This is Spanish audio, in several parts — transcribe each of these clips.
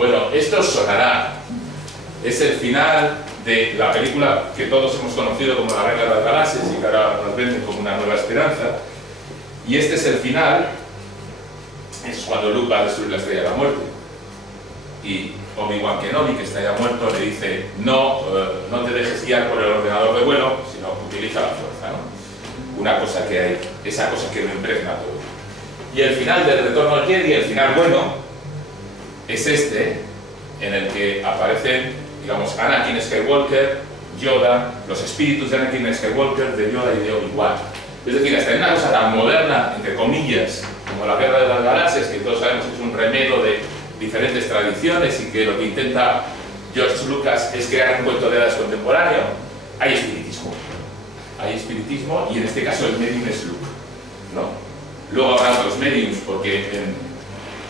Bueno, esto os sonará. Es el final de la película que todos hemos conocido como La Guerra de las Galaxias y que ahora nos venden como Una Nueva Esperanza. Y este es el final. Es cuando Luke va a destruir la Estrella de la Muerte. Y Obi-Wan Kenobi, que está ya muerto, le dice: no te dejes guiar por el ordenador de vuelo, sino utiliza la fuerza, ¿no? Una cosa que hay, esa cosa que lo impregna todo. Y el final del Retorno al Jedi, el final bueno, es este, en el que aparecen, digamos, Anakin Skywalker, Yoda, los espíritus de Anakin Skywalker, de Yoda y de Obi-Wan. Es decir, hasta en una cosa tan moderna, entre comillas, como La Guerra de las Galaxias, que todos sabemos que es un remedo de diferentes tradiciones y que lo que intenta George Lucas es crear un cuento de hadas contemporáneo, hay espiritismo. Hay espiritismo y en este caso el medium es Luke, ¿no? Luego habrá otros mediums, porque en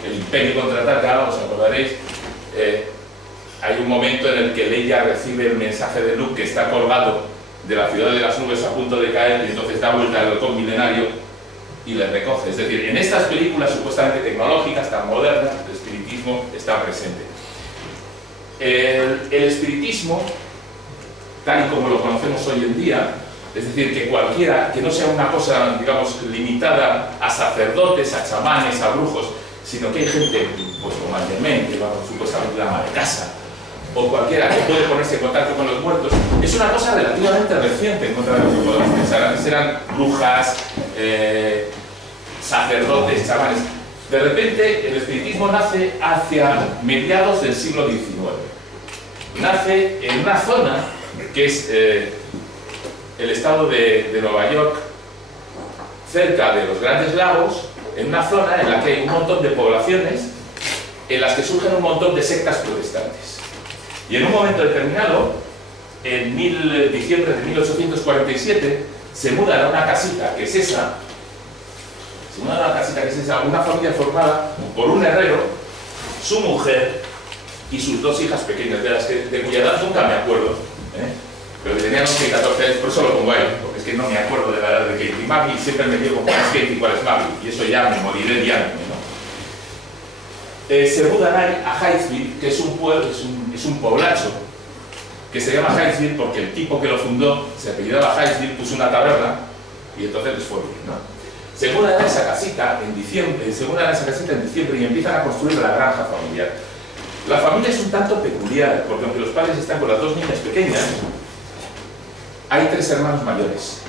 el Imperio Contraataca, os acordaréis, hay un momento en el que Leia recibe el mensaje de Luke que está colgado de la ciudad de las nubes a punto de caer y entonces da vuelta al halcón milenario y le recoge. Es decir, en estas películas supuestamente tecnológicas, tan modernas, el espiritismo está presente. El espiritismo, tal y como lo conocemos hoy en día, es decir, que cualquiera, que no sea una cosa, digamos, limitada a sacerdotes, a chamanes, a brujos, sino que hay gente, pues como Andermen, que va supuestamente la ama de casa, o cualquiera que puede ponerse en contacto con los muertos, es una cosa relativamente reciente en contra de lo que podemos pensar. Antes eran brujas, sacerdotes, chamanes. De repente, el espiritismo nace hacia mediados del siglo XIX. Nace en una zona que es el estado de Nueva York, cerca de los Grandes Lagos, en una zona en la que hay un montón de poblaciones en las que surgen un montón de sectas protestantes. Y en un momento determinado, en diciembre de 1847, se mudan a una casita que es esa, una familia formada por un herrero, su mujer y sus dos hijas pequeñas, de cuya edad nunca me acuerdo, pero que tenían 11 y 14 años, por eso lo pongo ahí, porque es que no me acuerdo de la edad de Kate y Maggie, siempre me digo cuál es Kate y cuál es Maggie, y eso ya me moriré diándome, ¿no? Se mudan ahí a Hydesville, que es un pueblo, es un poblacho, que se llama Hydesville porque el tipo que lo fundó se apellidaba Hydesville, puso una taberna, y entonces les fue bien, ¿no? Se mudan a esa casita en diciembre, y empiezan a construir la granja familiar. La familia es un tanto peculiar, porque aunque los padres están con las dos niñas pequeñas, hay 3 hermanos mayores,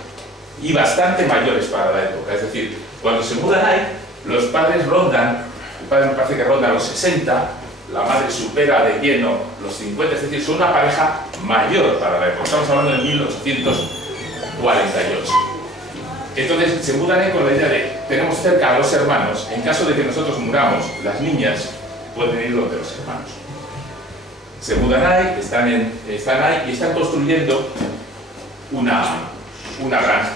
y bastante mayores para la época. Es decir, cuando se mudan ahí, los padres rondan, el padre me parece que ronda los 60, la madre supera de lleno los 50, es decir, son una pareja mayor para la época. Estamos hablando de 1848. Entonces se mudan ahí con la idea de, tenemos cerca a los hermanos, en caso de que nosotros muramos, las niñas pueden ir donde los hermanos. Se mudan ahí, están ahí y están construyendo una granja.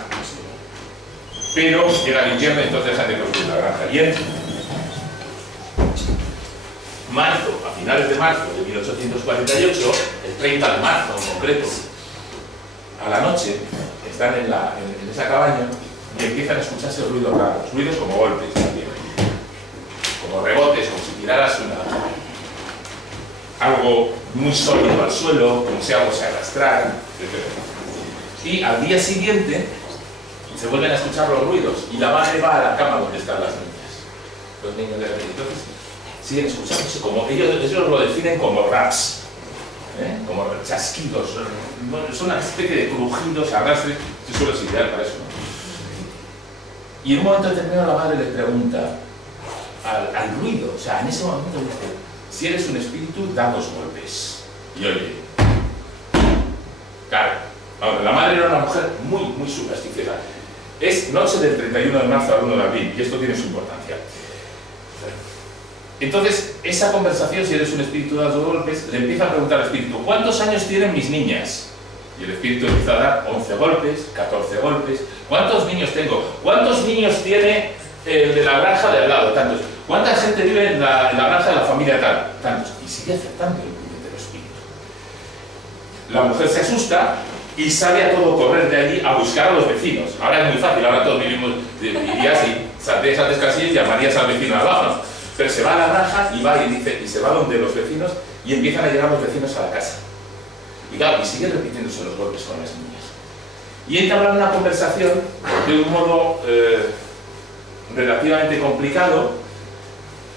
Pero llega el invierno, entonces dejan de construir la granja. Y en marzo, a finales de marzo de 1848, el 30 de marzo en concreto, a la noche, están en esa cabaña y empiezan a escucharse ruidos raros, ruidos como golpes también, como rebotes, como si tiraras algo muy sólido al suelo, como si algo se arrastrara, etc. Y al día siguiente se vuelven a escuchar los ruidos y la madre va a la cama donde están las niñas. Los niños de repente, entonces siguen escuchándose como ellos lo definen como raps, como chasquidos, es una especie de crujidos, arrastres. Eso suele ser ideal para eso, ¿no? Y en un momento determinado la madre le pregunta al ruido, o sea, en ese momento dice: si eres un espíritu, da 2 golpes. Y oye, claro, la madre era una mujer muy supersticiosa. Es noche del 31 de marzo al 1 de abril, y esto tiene su importancia. Entonces, esa conversación, si eres un espíritu, da 2 golpes, le empieza a preguntar al espíritu: ¿cuántos años tienen mis niñas? Y el espíritu empieza a dar 11 golpes, 14 golpes. ¿Cuántos niños tengo? ¿Cuántos niños tiene el de la granja de al lado? Tantos. ¿Cuánta gente vive en la granja de la familia tal? Tantos. Y sigue acertando el puñetero espíritu. La mujer se asusta y sale a todo correr de allí a buscar a los vecinos. Ahora es muy fácil, ahora todos vivimos, irías y saldrías al descansillo y llamarías al vecino abajo. Pero se va a la granja y va y dice, y se va donde los vecinos y empiezan a llegar los vecinos a la casa. Y claro, y siguen repitiéndose los golpes con las niñas. Y entablan una conversación de un modo relativamente complicado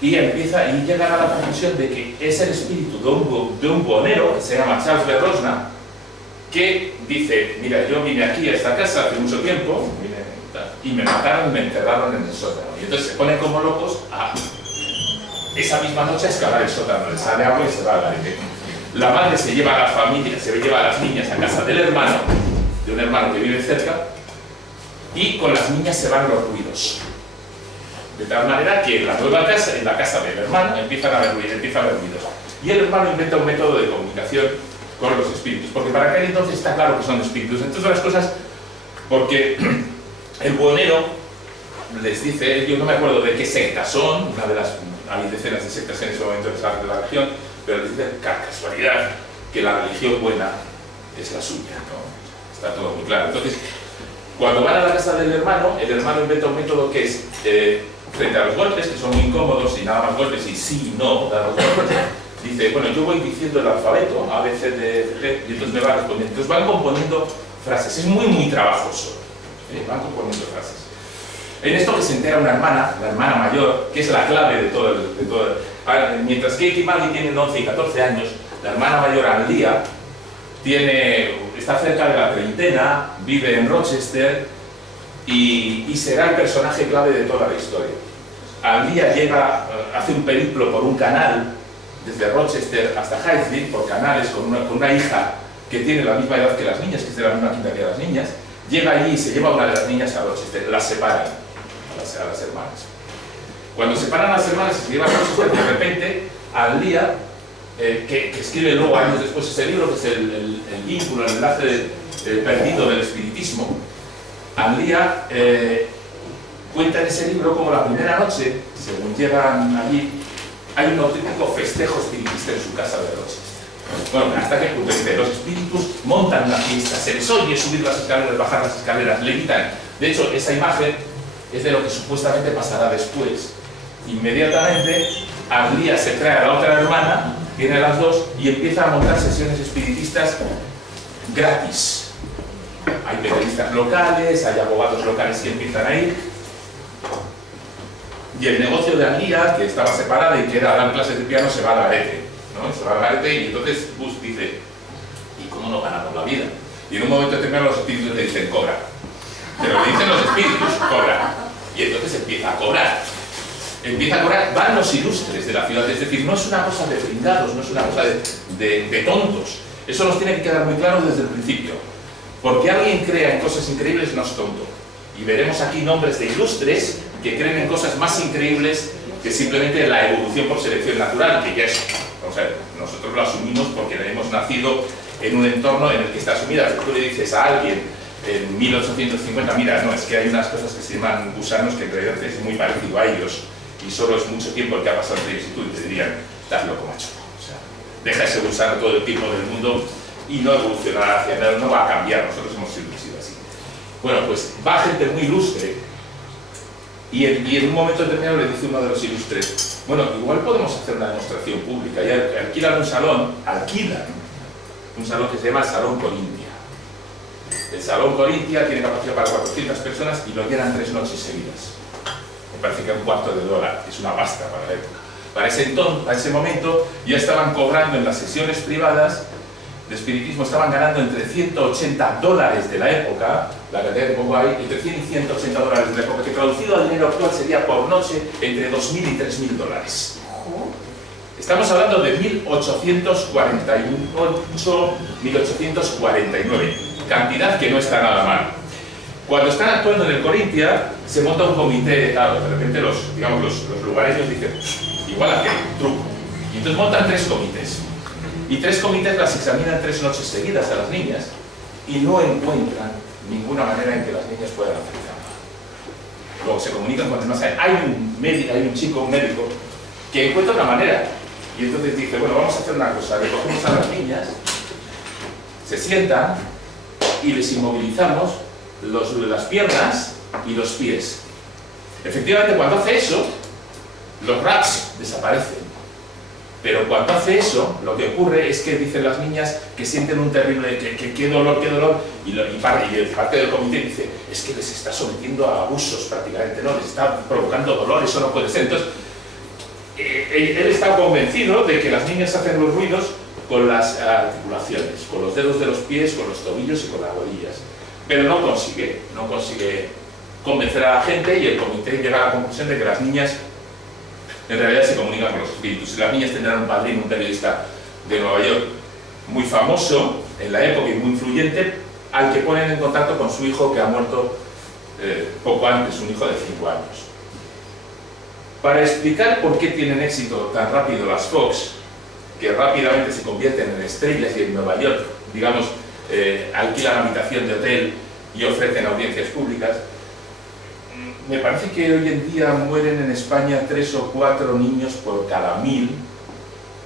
y llegan a la conclusión de que es el espíritu de un buhonero que se llama Charles de Rosna, que dice, mira, yo vine aquí a esta casa hace mucho tiempo y me mataron y me enterraron en el sótano. Y entonces se ponen como locos a esa misma noche a excavar el sótano, le sale agua y se va al garete. La madre se lleva a la familia, se lleva a las niñas a casa del hermano, de un hermano que vive cerca, y con las niñas se van los ruidos. De tal manera que en la nueva casa, en la casa del hermano, empiezan a haber ruidos. Y el hermano inventa un método de comunicación con los espíritus, porque para aquel entonces está claro que son espíritus. Entre otras cosas, porque el buhonero les dice, yo no me acuerdo de qué secta son, hay decenas de sectas en ese momento de la región, pero les dice, casualidad, que la religión buena es la suya, ¿no? Está todo muy claro. Entonces, cuando van a la casa del hermano, el hermano inventa un método que es, frente a los golpes, que son muy incómodos, y nada más golpes, y sí y no, dar los golpes, dice, bueno, yo voy diciendo el alfabeto, A, B, C, D, G, y entonces me va respondiendo. Entonces van componiendo frases, es muy, muy trabajoso, van componiendo frases. En esto que se entera una hermana, la hermana mayor, que es la clave de todo mientras Kate y Maggie tienen 11 y 14 años, la hermana mayor, Anlia, está cerca de la treintena, vive en Rochester y será el personaje clave de toda la historia. Anlia hace un periplo por un canal desde Rochester hasta Hightsville, por canales, con una hija que tiene la misma edad que las niñas, que es de la misma quinta que las niñas. Llega allí y se lleva a una de las niñas a Rochester, las separan a las hermanas. Cuando separan a las hermanas y se llevan a Rochester, de repente, Anlia, que escribe luego años después ese libro, que es el vínculo, el enlace perdido del espiritismo, Anlia cuenta en ese libro como la primera noche, según llegan allí, hay un auténtico festejo espiritista en su casa de Rochester. Bueno, hasta que punto dice, los espíritus montan una fiesta, se les oye subir las escaleras, bajar las escaleras, levitan. De hecho, esa imagen es de lo que supuestamente pasará después. Inmediatamente, Anlia se trae a la otra hermana, tiene las dos, y empieza a montar sesiones espiritistas gratis. Hay periodistas locales, hay abogados locales que empiezan a ir. Y el negocio de Anlia, que estaba separada y que era dar clases de piano, se va al garete, ¿no? Se va al garete y entonces Bush dice, ¿y cómo no ganamos la vida? Y en un momento determinado los espíritus le dicen, cobra. Pero le dicen los espíritus, cobra. Y entonces empieza a cobrar. Empieza a cobrar, van los ilustres de la ciudad, es decir, no es una cosa de pringados, no es una cosa de tontos. Eso nos tiene que quedar muy claro desde el principio. Porque alguien crea en cosas increíbles no es tonto. Y veremos aquí nombres de ilustres que creen en cosas más increíbles que simplemente la evolución por selección natural, que ya es, o sea, nosotros lo asumimos porque hemos nacido en un entorno en el que está asumida. Si tú le dices a alguien en 1850, mira, no, es que hay unas cosas que se llaman gusanos que en realidad es muy parecido a ellos y solo es mucho tiempo el que ha pasado entre ellos y tú, y te dirían, estás loco, macho. O sea, deja ese gusano todo el tiempo del mundo y no evolucionará hacia nada, no va a cambiar, nosotros hemos sido así. Bueno, pues va gente muy ilustre y en un momento determinado le dice uno de los ilustres, bueno, igual podemos hacer una demostración pública, y alquilan un salón que se llama el Salón Corintia. El Salón Corintia tiene capacidad para 400 personas y lo llenan 3 noches seguidas. Me parece que $1/4, es una pasta para la época. Para ese momento ya estaban cobrando en las sesiones privadas de espiritismo, estaban ganando entre $180 de la época, la cantidad de poco hay, entre $100 y $180 de la época, que traducido al dinero actual sería por noche entre $2.000 y $3.000. Estamos hablando de 1848, 1849, cantidad que no está nada mal. Cuando están actuando en el Corintia, se monta un comité, claro, de repente los lugareños dicen, igual aquí, truco. Y entonces montan 3 comités. Y 3 comités las examinan 3 noches seguidas a las niñas y no encuentran ninguna manera en que las niñas puedan hacer nada. Luego se comunican con demás. Hay un chico, un médico, que encuentra una manera. Y entonces dice, bueno, vamos a hacer una cosa, le cogemos a las niñas, se sientan y les inmovilizamos las piernas y los pies. Efectivamente, cuando hace eso, Los raps desaparecen. Pero cuando hace eso, lo que ocurre es que dicen las niñas que sienten un terrible, qué dolor, y parte del comité dice, es que les está sometiendo a abusos prácticamente, ¿no? Les está provocando dolor, eso no puede ser. Entonces, él está convencido de que las niñas hacen los ruidos con las articulaciones, con los dedos de los pies, con los tobillos y con las rodillas. Pero no consigue convencer a la gente, y el comité llega a la conclusión de que las niñas en realidad se comunican con los espíritus. Las niñas tendrán un padrino, un periodista de Nueva York muy famoso en la época y muy influyente, al que ponen en contacto con su hijo que ha muerto poco antes, un hijo de 5 años. Para explicar por qué tienen éxito tan rápido las Fox, que rápidamente se convierten en estrellas y en Nueva York, digamos, alquilan habitación de hotel y ofrecen audiencias públicas, me parece que hoy en día mueren en España 3 o 4 niños por cada 1000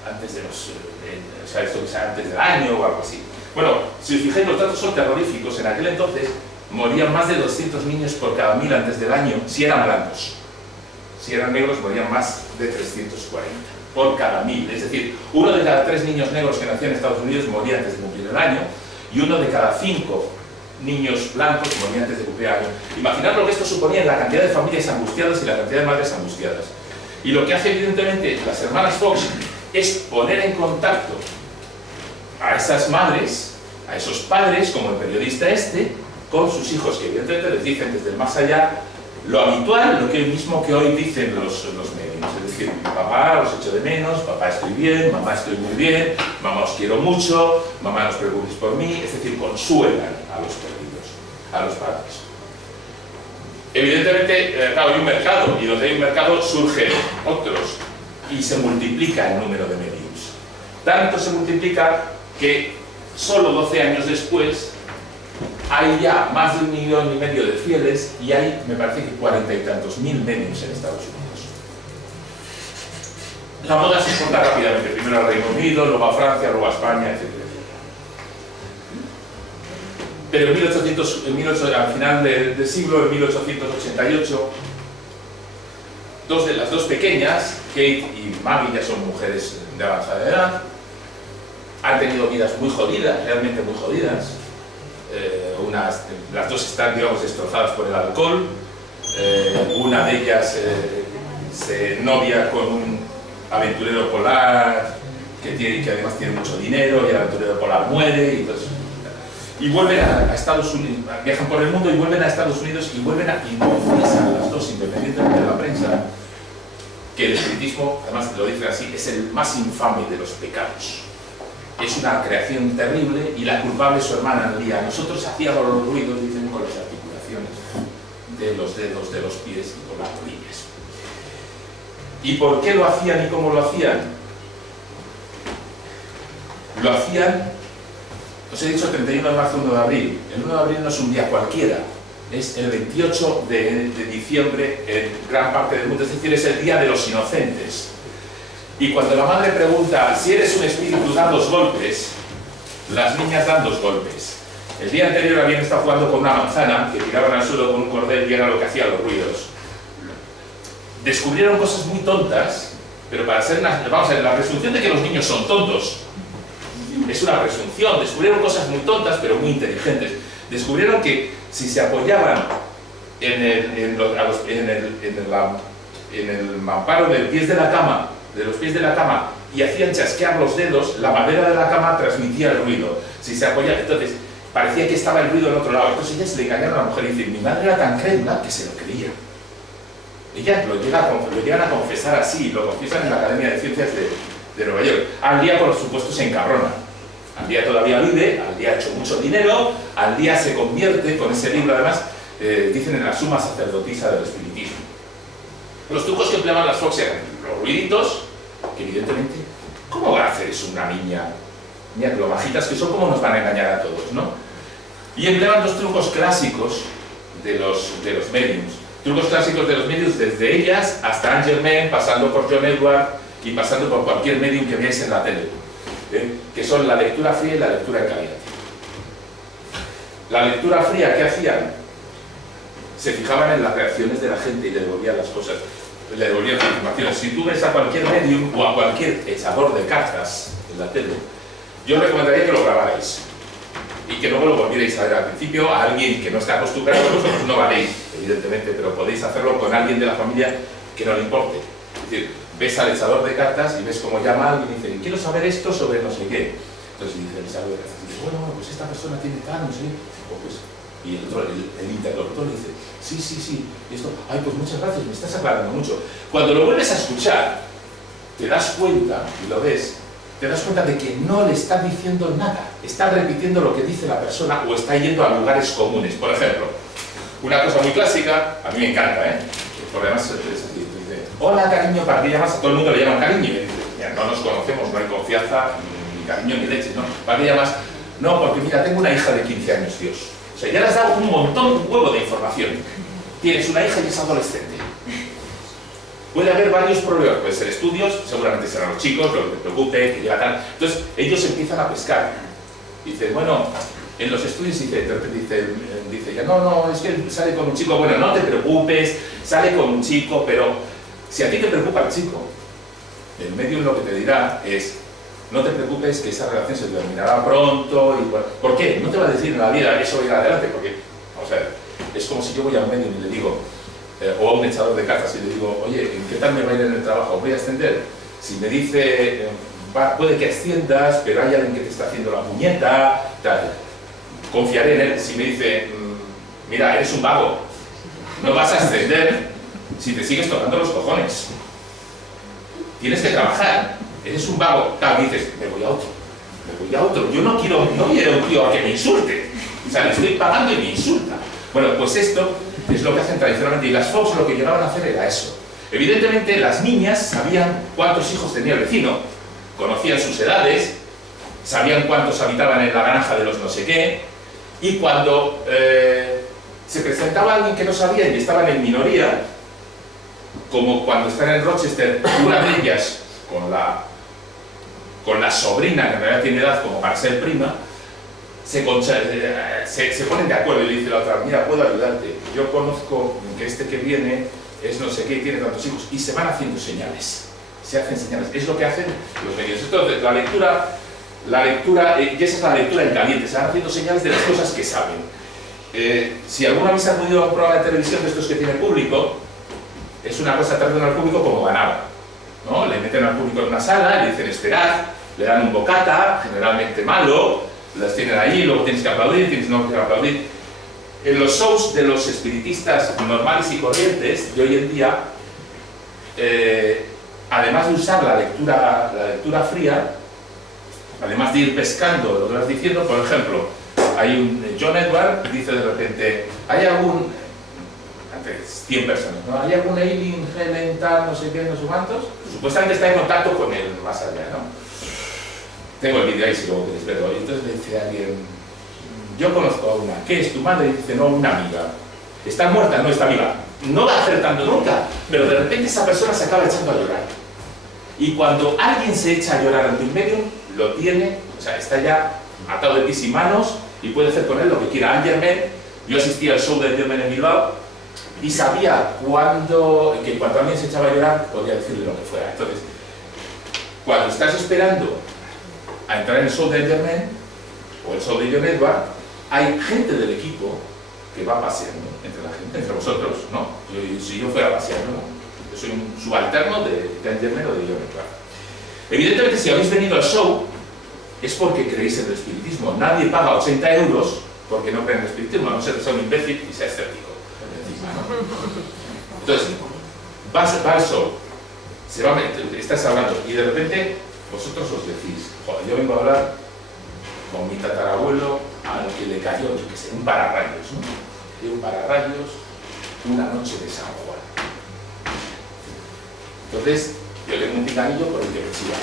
antes de los, o sea, esto que sea antes del año o algo así. Bueno, si os fijáis, los datos son terroríficos. En aquel entonces morían más de 200 niños por cada 1000 antes del año, si eran blancos. Si eran negros, morían más de 340 por cada 1000. Es decir, 1 de cada 3 niños negros que nacían en Estados Unidos moría antes de cumplir el año, y 1 de cada 5 niños blancos morían antes de cumplir el año. Imaginad lo que esto suponía en la cantidad de familias angustiadas y la cantidad de madres angustiadas. Y lo que hace evidentemente las hermanas Fox es poner en contacto a esas madres, a esos padres, como el periodista este, con sus hijos, que evidentemente les dicen desde el más allá lo habitual, lo que mismo que hoy dicen los medios. Es decir, papá, os echo de menos, papá, estoy bien, mamá, estoy muy bien, mamá, os quiero mucho, mamá, no os preocupéis por mí. Es decir, consuelan a los perdidos, a los padres. Evidentemente, claro, hay un mercado, y donde hay un mercado surgen otros, y se multiplica el número de mediums. Tanto se multiplica que solo 12 años después hay ya más de 1,5 millones de fieles, y hay, me parece que 40 y tantos mil mediums en Estados Unidos. La moda se exporta rápidamente, primero al Reino Unido, luego a Francia, luego a España, etc. Pero al final del siglo, en 1888, las dos pequeñas, Kate y Maggie, ya son mujeres de avanzada edad, han tenido vidas muy jodidas, realmente muy jodidas. Las dos están, digamos, destrozadas por el alcohol. Una de ellas se novia con un aventurero polar que además tiene mucho dinero, y el aventurero polar muere, y vuelven a Estados Unidos, viajan por el mundo y vuelven a Estados Unidos, y confiesan las dos, independientemente de la prensa, que el espiritismo, además lo dicen así, es el más infame de los pecados. Es una creación terrible, y la culpable es su hermana Lía. Nosotros hacíamos los ruidos, dicen, con las articulaciones de los dedos de los pies y con las rodillas. ¿Y por qué lo hacían y cómo lo hacían? Lo hacían, os he dicho, 31 de marzo, 1 de abril. El 1 de abril no es un día cualquiera, es el 28 de diciembre en gran parte del mundo, es decir, es el Día de los Inocentes. Y cuando la madre pregunta si eres un espíritu, dan 2 golpes, las niñas dan 2 golpes. El día anterior habían estado jugando con una manzana que tiraban al suelo con un cordel, y era lo que hacía los ruidos. Descubrieron cosas muy tontas, pero para ser vamos a ver, la presunción de que los niños son tontos es una presunción. Descubrieron cosas muy tontas, pero muy inteligentes. Descubrieron que si se apoyaban en el mamparo de los pies de la cama, y hacían chasquear los dedos, la madera de la cama transmitía el ruido. Si se apoyaban, entonces parecía que estaba el ruido en otro lado. Entonces ellas le engañaron a la mujer y dicen, mi madre era tan crédula que se lo creía. Ellas lo llegan a confesar así, lo confiesan en la Academia de Ciencias de Nueva York. Al-Día, por supuesto, se encabrona. Al-Día todavía vive, Al-Día ha hecho mucho dinero, Al-Día se convierte, con ese libro además, dicen, en la suma sacerdotisa del espiritismo. Los trucos que empleaban las Fox eran los ruiditos, que evidentemente, ¿cómo va a hacer eso una niña? Mira, lo bajitas que son, ¿cómo nos van a engañar a todos, no? Y empleaban los trucos clásicos de los mediums. Trucos clásicos de los mediums, desde ellas hasta Anne Germain, pasando por John Edward y pasando por cualquier medium que veáis en la tele, que son la lectura fría y la lectura en caliente. La lectura fría, ¿qué hacían? Se fijaban en las reacciones de la gente y le devolvían las cosas. le devolvían la información. Si tú ves a cualquier medium o a cualquier echador de cartas en la tele, yo os recomendaría que lo grabarais y que luego lo volvierais a ver. Al principio, a alguien que no está acostumbrado, vosotros no valéis, evidentemente, pero podéis hacerlo con alguien de la familia que no le importe. Es decir, ves al echador de cartas y ves cómo llama a alguien y dice, quiero saber esto sobre no sé qué. Entonces dice el echador de cartas, dice, bueno, pues esta persona tiene tal, no sé qué. Pues, y el otro, el interlocutor le dice, sí, sí, sí, y esto, ay, pues muchas gracias, me estás aclarando mucho. Cuando lo vuelves a escuchar, te das cuenta, y lo ves, te das cuenta de que no le está diciendo nada, está repitiendo lo que dice la persona o está yendo a lugares comunes. Por ejemplo, una cosa muy clásica, a mí me encanta, porque además es así, dice, hola cariño, ¿para qué llamas? A todo el mundo le llaman cariño, y dice, mira, no nos conocemos, no hay confianza, ni cariño ni leche, ¿no? ¿Para qué llamas? No, porque mira, tengo una hija de 15 años, Dios. O sea, ya le has dado un montón, un huevo de información. Tienes una hija y es adolescente. Puede haber varios problemas, puede ser estudios, seguramente serán los chicos, lo que te preocupe, que llega tal. Entonces, ellos empiezan a pescar. Dicen, bueno, en los estudios dice ya, no, es que él sale con un chico, bueno, no te preocupes, sale con un chico, pero si a ti te preocupa el chico, el medio lo que te dirá es, no te preocupes que esa relación se terminará pronto. Y, bueno, ¿por qué? No te va a decir en la vida eso va a ir adelante, porque, vamos a ver, es como si yo voy a un medio y le digo, o a un echador de cartas y le digo, oye, ¿qué tal me va a ir en el trabajo? ¿Voy a ascender? Si me dice, puede que asciendas, pero hay alguien que te está haciendo la puñeta, tal, confiaré en él. Si me dice, mira, eres un vago, no vas a ascender si te sigues tocando los cojones. Tienes que trabajar. Eres un vago, tal, dices, me voy a otro. Yo no quiero un tío a que me insulte. O sea, le estoy pagando y me insulta. Bueno, pues esto es lo que hacen tradicionalmente, y las Fox lo que llegaban a hacer era eso. Evidentemente, las niñas sabían cuántos hijos tenía el vecino, conocían sus edades, sabían cuántos habitaban en la granja de los no sé qué, y cuando se presentaba alguien que no sabía y estaban en minoría, como cuando están en Rochester, una de ellas con la sobrina, que en realidad tiene edad como para ser prima, se ponen de acuerdo y le dice la otra, mira, puedo ayudarte, yo conozco que este que viene es no sé qué y tiene tantos hijos, y se van haciendo señales, se hacen señales, es lo que hacen los medios. Entonces, la lectura, y esa es la lectura en caliente, se van haciendo señales de las cosas que saben. Si alguna vez ha acudido a un programa de televisión de estos que tiene público, es una cosa, tratan al público como ganaba, ¿no? Le meten al público en una sala, le dicen esperad, le dan un bocata, generalmente malo, las tienen ahí, luego tienes que aplaudir, tienes no que aplaudir. En los shows de los espiritistas normales y corrientes de hoy en día, además de usar la lectura fría, además de ir pescando lo que vas diciendo, por ejemplo, hay un John Edward dice de repente, hay algún, ante 100 personas, ¿no? ¿Hay algún alien, Helen, tal, no sé qué, no sé cuántos? Supuestamente está en contacto con el más allá, ¿no? Tengo el vídeo ahí si luego queréis verlo. Y entonces le dice a alguien, yo conozco a una, ¿qué es tu madre? Y dice, no, una amiga. ¿Está muerta? No, está viva. No va acertando nunca, pero de repente esa persona se acaba echando a llorar. Y cuando alguien se echa a llorar ante un medium, lo tiene, o sea, está ya atado de pies y manos y puede hacer con él lo que quiera. Angerman, yo asistí al show de Angerman en Bilbao y sabía que cuando alguien se echaba a llorar, podía decirle lo que fuera. Entonces, cuando estás esperando a entrar en el show de Angerman o el show de John Edward, hay gente del equipo que va paseando entre la gente, entre vosotros, ¿no? Si yo fuera paseando, ¿no? Yo soy un subalterno de Angerman o de John Edward. Evidentemente, si habéis venido al show, es porque creéis en el espiritismo. Nadie paga 80 euros porque no cree en el espiritismo, a no ser que sea un imbécil y sea escéptico. Entonces, va al show, estás hablando y de repente vosotros os decís, joder, yo vengo a hablar con mi tatarabuelo al que le cayó, yo qué sé, un pararrayos, ¿no? De un pararrayos, una noche de San Juan. Entonces, yo tengo un picanillo por el que me siga.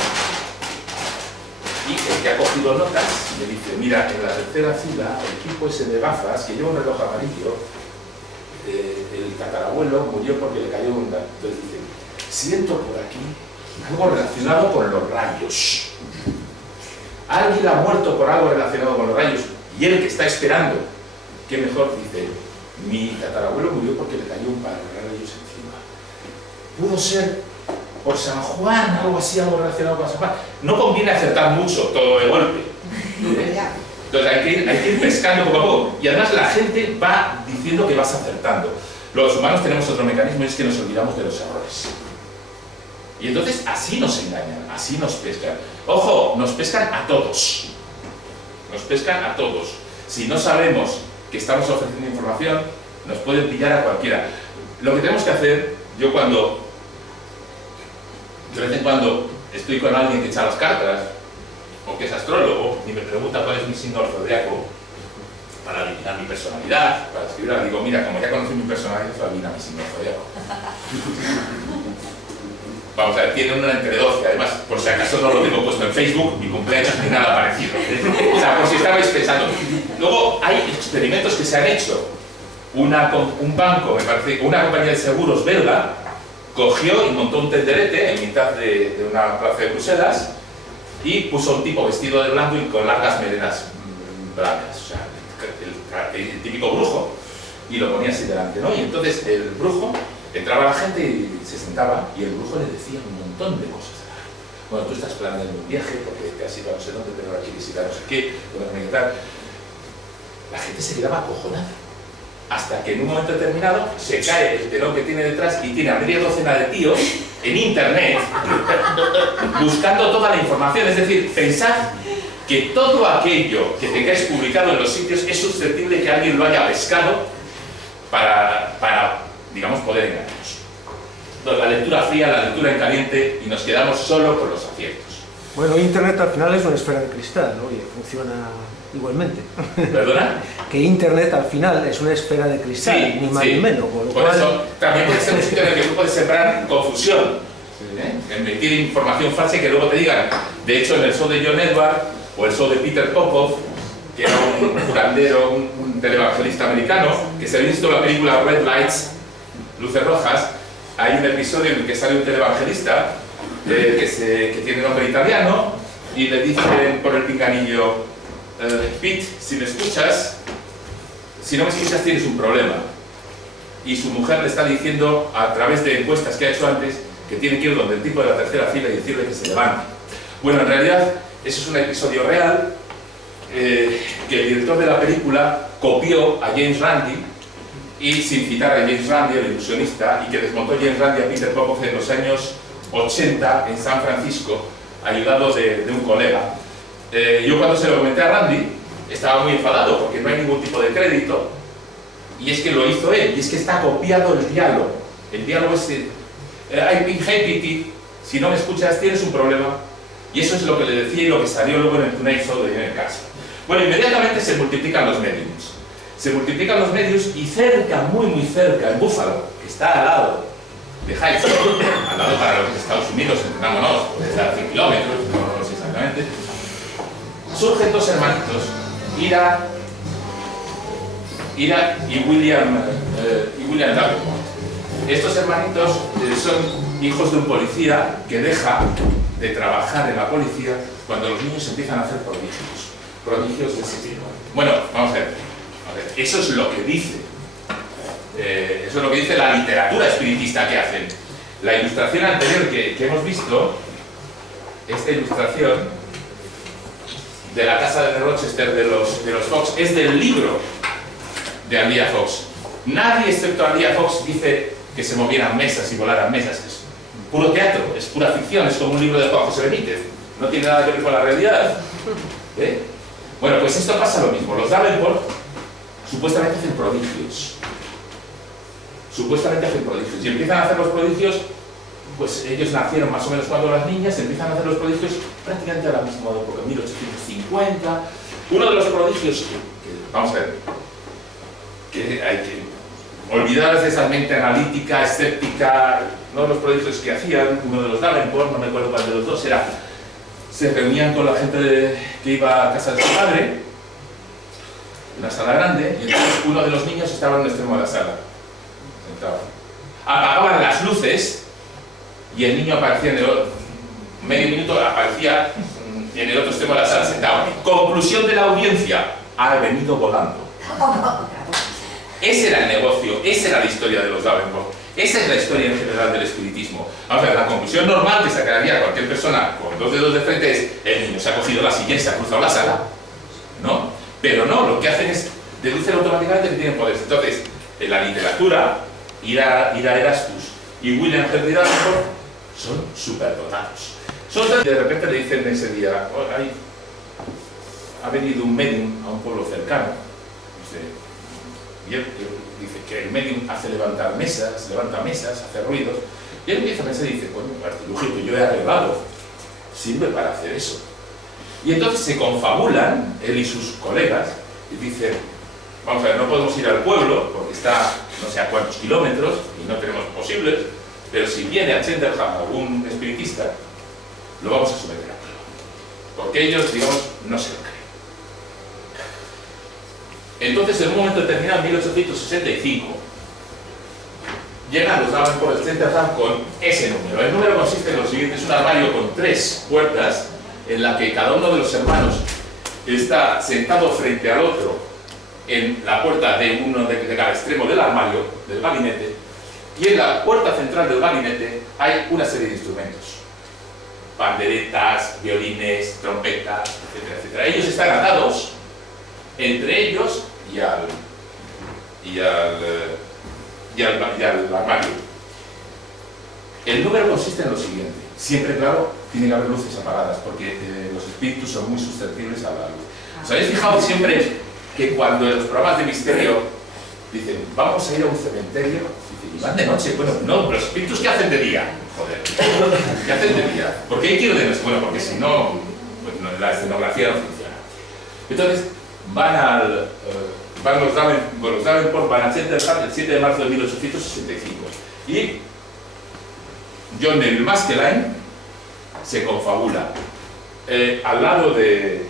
Y el que ha cogido notas me dice, mira, en la tercera fila, el tipo ese de gafas, que lleva un reloj amarillo, el tatarabuelo murió porque le cayó un... Entonces dice, siento por aquí algo relacionado con los rayos. Alguien ha muerto por algo relacionado con los rayos. Y él que está esperando, ¿qué mejor? Dice, mi tatarabuelo murió porque le cayó un par de rayos encima. pudo ser por San Juan, algo así, algo relacionado con San Juan. No conviene acertar mucho todo de golpe. Entonces hay que ir pescando poco a poco. Y además la gente va diciendo que vas acertando. Los humanos tenemos otro mecanismo, y es que nos olvidamos de los errores. Y entonces así nos engañan, así nos pescan. Ojo, nos pescan a todos. Nos pescan a todos. Si no sabemos que estamos ofreciendo información, nos pueden pillar a cualquiera. Lo que tenemos que hacer, yo de vez en cuando estoy con alguien que echa las cartas, o que es astrólogo, y me pregunta cuál es mi signo zodiaco, para adivinar mi personalidad, para escribirla, digo, mira, como ya conocí mi personalidad, adivina mi signo zodiaco. Vamos a ver, tiene una entre 12, además, por si acaso no lo tengo puesto en Facebook, mi cumpleaños ni nada parecido. O sea, por si estabais pensando. Luego hay experimentos que se han hecho. Un banco, me parece, una compañía de seguros belga, cogió y montó un tenderete en mitad de una plaza de Bruselas y puso a un tipo vestido de blanco y con largas melenas blancas, o sea, el típico brujo, y lo ponía así delante, ¿no? Y entonces el brujo entraba la gente y se sentaba y el brujo le decía un montón de cosas. Bueno, tú estás planeando un viaje porque te has ido a no sé dónde, pero ahora quieres ir a no sé qué, tal. La gente se quedaba acojonada. Hasta que en un momento determinado se cae el telón que tiene detrás y tiene a media docena de tíos en internet buscando toda la información. Es decir, pensad que todo aquello que tengáis publicado en los sitios es susceptible de que alguien lo haya pescado para digamos, poder engañarnos. Entonces, la lectura fría, la lectura en caliente, y nos quedamos solo con los aciertos. Bueno, Internet al final es una esfera de cristal, ¿no? Y funciona igualmente. ¿Perdona? Que Internet al final es una esfera de cristal, sí, ni más ni menos. Por eso también puede ser un sitio en el que tú puedes sembrar confusión, emitir información falsa y que luego te digan. De hecho, en el show de John Edward o el show de Peter Popoff, que era un curandero, un televangelista americano, que se ha visto la película Red Lights, Luces Rojas, hay un episodio en el que sale un televangelista que tiene nombre italiano y le dicen por el pinganillo: Pete, si me escuchas, si no me escuchas tienes un problema. Y su mujer le está diciendo, a través de encuestas que ha hecho antes, que tiene que ir donde el tipo de la tercera fila y decirle que se levante. Bueno, en realidad, eso es un episodio real que el director de la película copió a James Randi, y sin citar a James Randi, el ilusionista, y que desmontó James Randi a Peter Popoff en los años 80 en San Francisco, ayudado de un colega. Yo cuando se lo comenté a Randi, estaba muy enfadado porque no hay ningún tipo de crédito, y es que lo hizo él, y es que está copiado el diálogo. El diálogo es: hey Pete, si no me escuchas tienes un problema. Y eso es lo que le decía y lo que salió luego en el Tonight Show de Johnny Carson. Bueno, inmediatamente se multiplican los mediums. Se multiplican los medios y cerca, muy muy cerca, en Buffalo, que está al lado de Heights, al lado para los Estados Unidos, entendámonos, puede estar a 100 kilómetros, no sé exactamente, surgen dos hermanitos, Ira y William Davenport. Estos hermanitos son hijos de un policía que deja de trabajar en la policía cuando los niños empiezan a hacer prodigios de ese tipo. Bueno, vamos a ver. Eso es lo que dice. Eso es lo que dice la literatura espiritista que hacen. La ilustración anterior que hemos visto, esta ilustración de la casa de Rochester de los Fox, es del libro de Alia Fox. Nadie excepto Alia Fox dice que se movieran mesas y volaran mesas. Es puro teatro, es pura ficción, es como un libro de Juan José Benítez. No tiene nada que ver con la realidad. Bueno, pues esto pasa lo mismo. Los Davenport supuestamente hacen prodigios. Supuestamente hacen prodigios. Y empiezan a hacer los prodigios, pues ellos nacieron más o menos cuando las niñas, empiezan a hacer los prodigios prácticamente a la misma época, 1850. Uno de los prodigios vamos a ver, que hay que olvidaros de esa mente analítica, escéptica, no los prodigios que hacían, uno de los Davenport, no me acuerdo cuál de los dos era, se reunían con la gente que iba a casa de su padre, en una sala grande, y entonces uno de los niños estaba en un extremo de la sala, sentado. Apagaban las luces y el niño aparecía en el otro, medio minuto aparecía en el otro extremo de la sala sentado. Conclusión de la audiencia: ha venido volando. Ese era el negocio, esa era la historia de los Davenport. Esa es la historia en general del espiritismo. Vamos a ver, la conclusión normal que sacaría cualquier persona con 2 dedos de frente es: el niño se ha cogido la silla y se ha cruzado la sala, ¿no? Pero no, lo que hacen es deducen automáticamente que tienen poderes. Entonces, en la literatura, Ira Erastus y William Henry Davenport son superdotados. De repente le dicen ese día: oh, ha venido un medium a un pueblo cercano. Dice que el medium levanta mesas, hace ruidos, y él empieza a pensar y dice: bueno, un artilugio que yo he arreglado sirve para hacer eso. Y entonces se confabulan, él y sus colegas, y dicen: vamos a ver, no podemos ir al pueblo porque está no sé a cuántos kilómetros y no tenemos posibles, pero si viene a Cheltenham algún espiritista, lo vamos a someter a prueba, porque ellos, digamos, no se lo creen. Entonces, en un momento determinado, en 1865, llegan los Davenport por el Cheltenham con ese número. El número consiste en lo siguiente: es un armario con 3 puertas, en la que cada uno de los hermanos está sentado frente al otro en la puerta de uno de cada extremo del armario, del gabinete, y en la puerta central del gabinete hay una serie de instrumentos: panderetas, violines, trompetas, etcétera, etcétera. Ellos están atados entre ellos y al armario. El número consiste en lo siguiente: siempre, claro, tiene que haber luces apagadas, porque los espíritus son muy susceptibles a la luz. ¿Os habéis fijado siempre que cuando en los programas de misterio dicen: vamos a ir a un cementerio, dicen: ¿y van de noche? Bueno, no, los espíritus, ¿qué hacen de día? Joder, ¿qué hacen de día? ¿Por qué hay que ir de noche? Bueno, porque si no, pues no, la escenografía no funciona. Entonces, los Davenport van a Cheltenham el 7 de marzo de 1865. Y John Neville Maskelyne se confabula. Al lado de...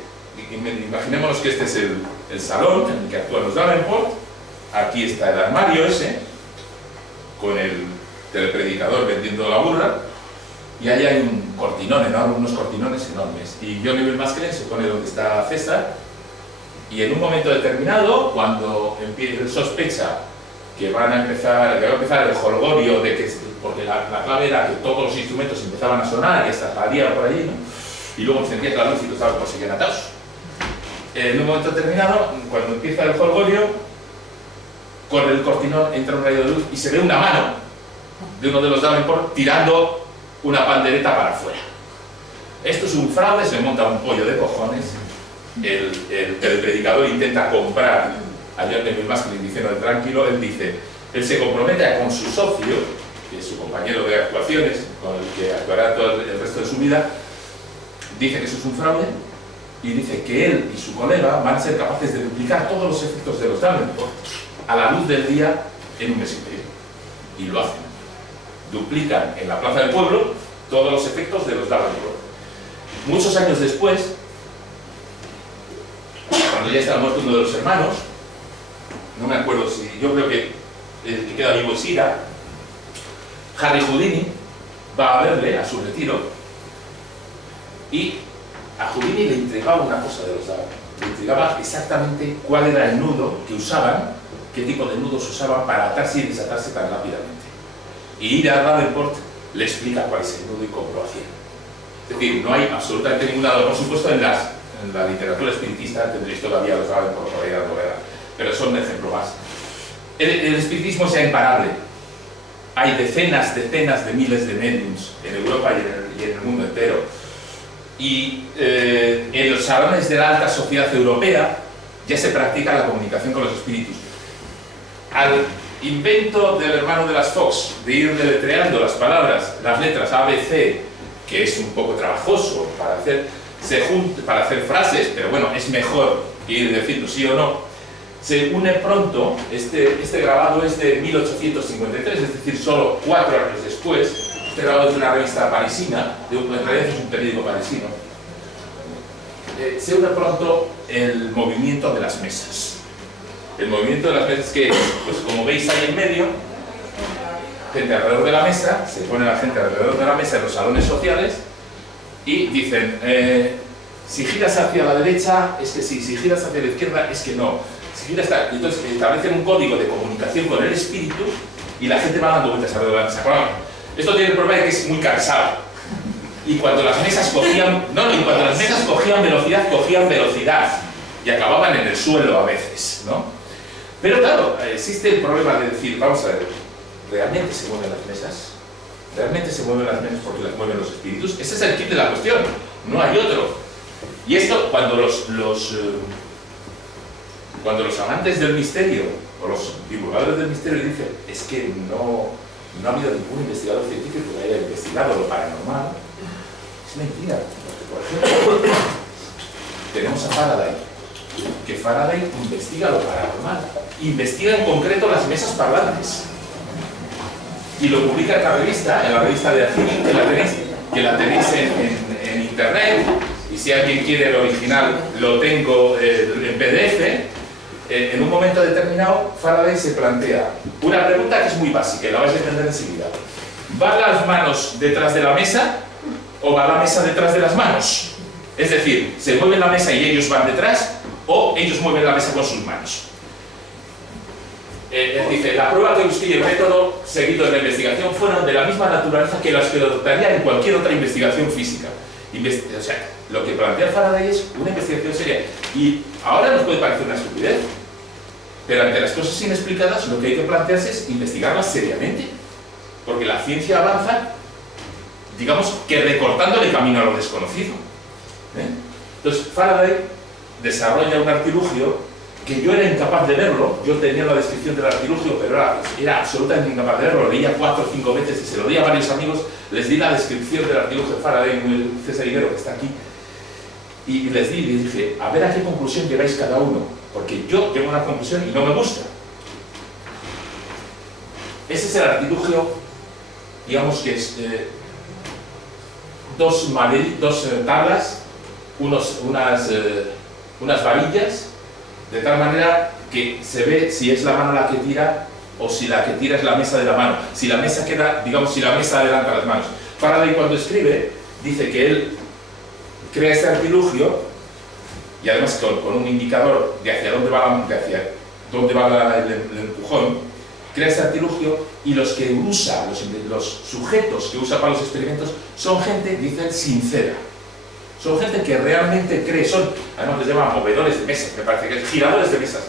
Imaginémonos que este es el salón en el que actúan los Davenport. Aquí está el armario ese, con el telepredicador vendiendo la burra. Y ahí hay un cortinón enorme, unos cortinones enormes. Y John Neville Maskelyne se pone donde está César. Y en un momento determinado, cuando él sospecha que va a empezar el jolgorio, porque la clave era que todos los instrumentos empezaban a sonar y hasta salía por allí, ¿no? Y luego encendía la luz y los Davenport seguían atados. En un momento determinado, cuando empieza el jolgorio, con el cortinón entra un rayo de luz y se ve una mano de uno de los Davenport tirando una pandereta para afuera. Esto es un fraude, se monta un pollo de cojones. El predicador intenta comprar a John Neville Maskelyne diciendo: tranquilo. Él se compromete con su socio, que es su compañero de actuaciones, con el que actuará todo el resto de su vida. Dice que eso es un fraude y dice que él y su colega van a ser capaces de duplicar todos los efectos de los Davenport a la luz del día en un mes y medio. Y lo hacen. Duplican en la plaza del pueblo todos los efectos de los Davenport. Muchos años después, cuando ya está muerto uno de los hermanos, no me acuerdo si, yo creo que el que queda vivo es Ira, Harry Houdini va a verle a su retiro, y a Houdini le intrigaba una cosa de los Davenport. Le intrigaba exactamente cuál era el nudo que usaban, qué tipo de nudos usaban para atarse y desatarse tan rápidamente. Y Ira Davenport le explica cuál es el nudo y cómo lo hacían. Es decir, no hay absolutamente ningún dado. Por supuesto, en la literatura espiritista tendréis todavía los Davenport por ahí dando guerra, pero son un ejemplo más. El espiritismo es ya imparable. Hay decenas de miles de mediums en Europa y en el mundo entero. Y en los salones de la alta sociedad europea ya se practica la comunicación con los espíritus. Al invento del hermano de las Fox de ir deletreando las palabras, las letras A, B, C, que es un poco trabajoso para hacer frases, pero bueno, es mejor ir diciendo sí o no, se une pronto. Este grabado es de 1853, es decir, solo 4 años después. Este grabado es de una revista parisina, en realidad es un periódico parisino. Se une pronto el movimiento de las mesas. El movimiento de las mesas que, pues como veis ahí en medio, gente alrededor de la mesa, se pone la gente alrededor de la mesa en los salones sociales y dicen, si giras hacia la derecha es que sí, si giras hacia la izquierda es que no. Si giras, entonces establecen un código de comunicación con el espíritu y la gente va dando vueltas alrededor de la mesa. Bueno, esto tiene el problema de que es muy cansado. Y cuando las mesas cogían, cogían velocidad y acababan en el suelo a veces, ¿no? Pero claro, existe el problema de decir, vamos a ver, ¿realmente se mueven las mesas? ¿Realmente se mueven las mesas porque las mueven los espíritus? Ese es el kit de la cuestión, no hay otro. Y esto, cuando los amantes del misterio, o los divulgadores del misterio dicen, es que no ha habido ningún investigador científico que haya investigado lo paranormal, es mentira. Porque, por ejemplo, tenemos a Faraday, que Faraday investiga lo paranormal, investiga en concreto las mesas parlantes, y lo publica en la revista de Acini, que la tenéis en internet, y si alguien quiere el original lo tengo en PDF. En un momento determinado, Faraday se plantea una pregunta que es muy básica y la vais a entender enseguida. ¿Van las manos detrás de la mesa o va la mesa detrás de las manos? Es decir, ¿se mueve la mesa y ellos van detrás o ellos mueven la mesa con sus manos? Dice, la prueba que busqué y el método seguido en la investigación fueron de la misma naturaleza que las que adoptaría en cualquier otra investigación física. O sea, lo que plantea Faraday es una investigación seria. Y ahora nos puede parecer una estupidez, pero ante las cosas inexplicadas lo que hay que plantearse es investigarlas seriamente, porque la ciencia avanza, digamos, que recortándole camino a lo desconocido. Entonces Faraday desarrolla un artilugio que yo era incapaz de verlo. Yo tenía la descripción del artilugio, pero era absolutamente incapaz de verlo. Lo leía 4 o 5 veces y se lo di a varios amigos. Les di la descripción del artilugio de Faraday, César Higuero, que está aquí, y les dije, a ver a qué conclusión llegáis cada uno, porque yo tengo una conclusión y no me gusta. Ese es el artilugio, digamos que es dos tablas, unas varillas, de tal manera que se ve si es la mano la que tira o si la que tira es la mesa de la mano. Si la mesa queda, digamos, si la mesa adelanta las manos. Faraday, cuando escribe, dice que él crea este artilugio y además con un indicador de hacia dónde va el empujón, crea este artilugio, y los que usa, los sujetos que usa para los experimentos son gente, dicen, sincera. Son gente que realmente cree, además les llaman movedores de mesas, me parece que es giradores de mesas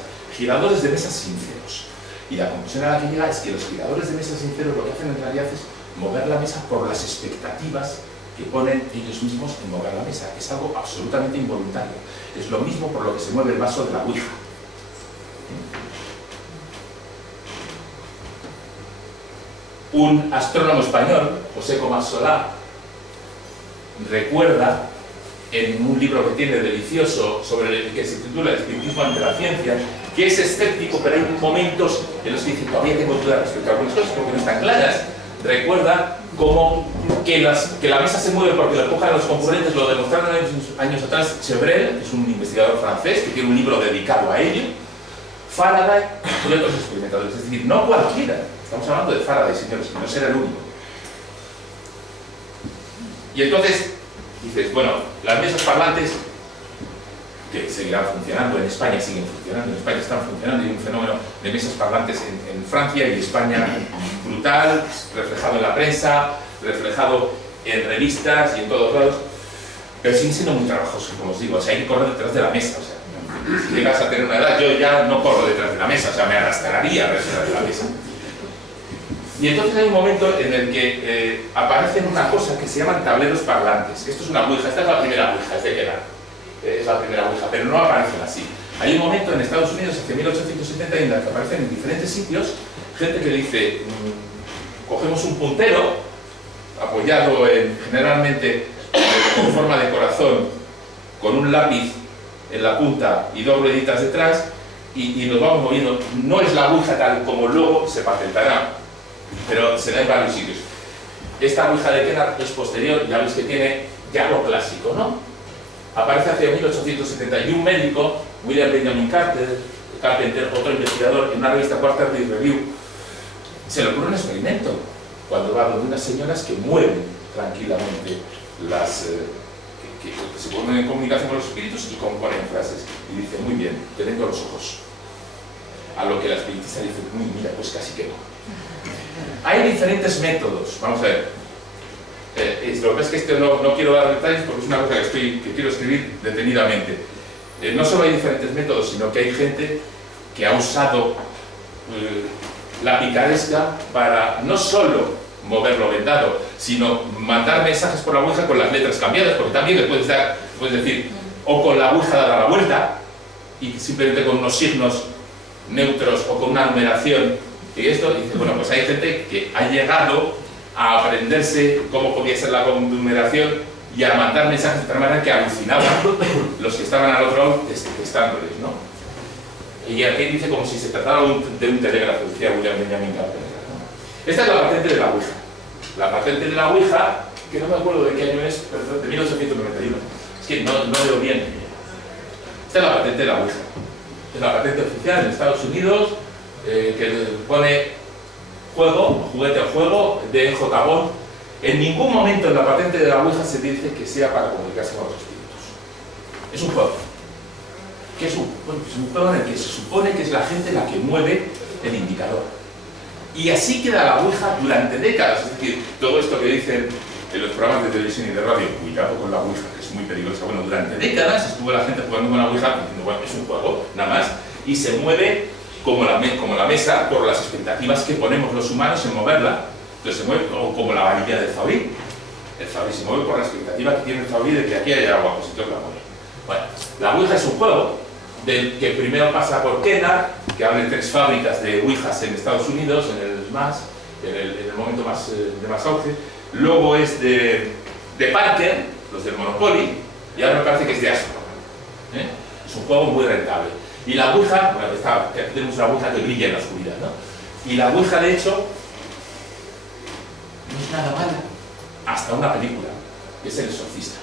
sinceros. Y la conclusión a la que llega es que los giradores de mesas sinceros lo que hacen en realidad es mover la mesa por las expectativas que ponen ellos mismos en mover la mesa. Es algo absolutamente involuntario. Es lo mismo por lo que se mueve el vaso de la Ouija. Un astrónomo español, José Comas Solá, recuerda en un libro que tiene delicioso que se titula El espiritismo ante la ciencia, que es escéptico, pero hay momentos en los que dice, todavía tengo dudas respecto a algunas cosas porque no están claras. Recuerda cómo que la mesa se mueve porque la empujan a los concurrentes. Lo demostraron años atrás Chevrel, que es un investigador francés que tiene un libro dedicado a ello, Faraday y otros experimentadores. Es decir, no cualquiera. Estamos hablando de Faraday, señores, que no será el único. Y entonces dices, bueno, las mesas parlantes que seguirán funcionando en España, siguen funcionando, en España están funcionando, y hay un fenómeno de mesas parlantes en Francia y España brutal, reflejado en la prensa, reflejado en revistas y en todos lados, pero siguen siendo muy trabajosos, como os digo. O sea, hay que correr detrás de la mesa. O sea, si llegas a tener una edad, yo ya no corro detrás de la mesa, o sea, me arrastraría detrás de la mesa. Y entonces hay un momento en el que aparecen una cosa que se llaman tableros parlantes. Esto es una ouija, esta es la primera ouija, es de Kenar. Es la primera ouija, pero no aparecen así. Hay un momento en Estados Unidos, hacia 1870, en el que aparecen en diferentes sitios gente que dice, cogemos un puntero, apoyado generalmente con forma de corazón, con un lápiz en la punta y dos rueditas detrás, y nos vamos moviendo. No es la ouija tal como luego se patentará, pero se da en varios sitios. Esta ouija de Kenar es posterior, ya veis que tiene ya lo clásico, ¿no? Aparece hacia 1870 y un médico, William Benjamin Carpenter, otro investigador, en una revista Quarterly Review, se le ocurre un experimento cuando va donde unas señoras que mueven tranquilamente que se ponen en comunicación con los espíritus y componen frases, y dice, muy bien, te vendo los ojos. A lo que la espiritista dice, mira, pues casi que no. Hay diferentes métodos, vamos a ver. Lo que pasa es que no quiero dar detalles porque es una cosa que quiero escribir detenidamente. No solo hay diferentes métodos, sino que hay gente que ha usado la picaresca para no solo mover lo vendado, sino mandar mensajes por la ouija con las letras cambiadas, porque también le puedes decir, o con la ouija dar la vuelta, y simplemente con unos signos neutros o con una numeración, y esto, dice, bueno, pues hay gente que ha llegado a aprenderse cómo podía ser la numeración y a mandar mensajes de tal manera que alucinaban los que estaban al otro lado testándoles, ¿no? Y aquí dice como si se tratara de un telégrafo, decía William Benjamin Carpenter, ¿no? Esta es la patente de la ouija. La patente de la ouija, que no me acuerdo de qué año es, pero de 1891. Es que no veo bien. Esta es la patente de la ouija. Es la patente oficial en Estados Unidos, que pone juguete o juego de J. Bond. En ningún momento en la patente de la ouija se dice que sea para comunicarse con los espíritus. Es un juego. ¿Qué es un? Bueno, es un juego en el que se supone que es la gente la que mueve el indicador. Y así queda la ouija durante décadas. Es decir, todo esto que dicen en los programas de televisión y de radio, cuidado con la ouija, que es muy peligrosa. Bueno, durante décadas estuvo la gente jugando con la ouija diciendo, bueno, es un juego, nada más, y se mueve como la mesa por las expectativas que ponemos los humanos en moverla. Entonces se mueve como la varilla del Fabri. El Fabri se mueve por la expectativa que tiene el Fabri de que aquí haya agua, pues entonces la mueve. Bueno, la ouija es un juego del que primero pasa por Kennard, que abre 3 fábricas de ouijas en Estados Unidos, en el MAS, en el momento de más auge. Luego es de Parker, los del Monopoly, y ahora me parece que es de Astor. Es un juego muy rentable. Y la ouija, bueno, aquí tenemos una ouija que brilla en la oscuridad, ¿no? Y la ouija, de hecho, no es nada mala, hasta una película, que es El Exorcista.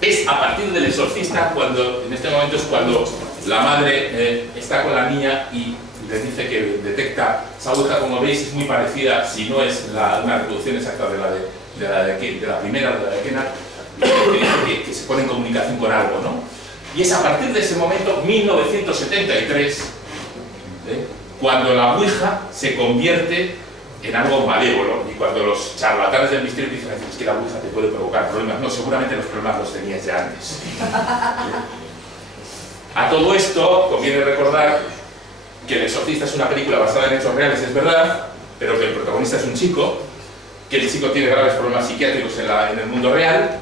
Es a partir del Exorcista cuando, en este momento es cuando la madre está con la niña y les dice que detecta esa ouija, como veis, es muy parecida, si no es una reproducción exacta de la primera, de la de Kennard, que se pone en comunicación con algo, ¿no? Y es a partir de ese momento, 1973, cuando la ouija se convierte en algo malévolo, y cuando los charlatanes del misterio dicen es que la ouija te puede provocar problemas. No, seguramente los problemas los tenías ya antes. A todo esto conviene recordar que El Exorcista es una película basada en hechos reales, es verdad, pero que el protagonista es un chico, que el chico tiene graves problemas psiquiátricos en el mundo real,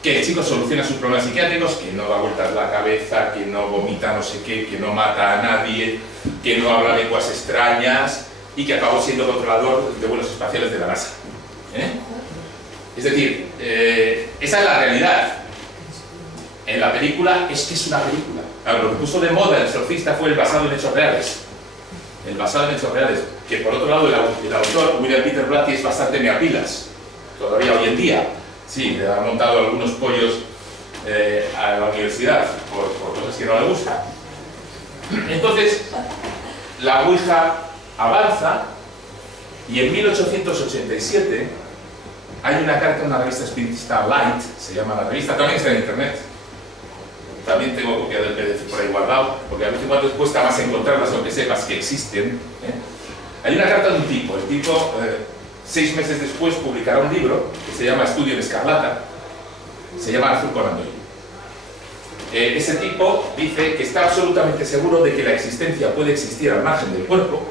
que el chico soluciona sus problemas psiquiátricos, que no da vueltas la cabeza, que no vomita no sé qué, que no mata a nadie, que no habla lenguas extrañas, y que acabó siendo controlador de vuelos espaciales de la NASA. Es decir, esa es la realidad. En la película es que es una película. Claro, lo que puso de moda El Exorcista fue el basado en hechos reales. El basado en hechos reales, que por otro lado el autor, William Peter Blatty, es bastante meapilas. Todavía hoy en día, sí, le ha montado algunos pollos a la universidad por cosas que no le gustan. Entonces, la ouija avanza y en 1887 hay una carta en una revista espiritista, Light, se llama la revista, también está en internet. También tengo copia del PDF por ahí guardado, porque a veces cuando cuesta más encontrarlas aunque sepas que existen. Hay una carta de un tipo, el tipo 6 meses después publicará un libro que se llama Estudio en Escarlata, se llama Arthur Conan Doyle. Ese tipo dice que está absolutamente seguro de que la existencia puede existir al margen del cuerpo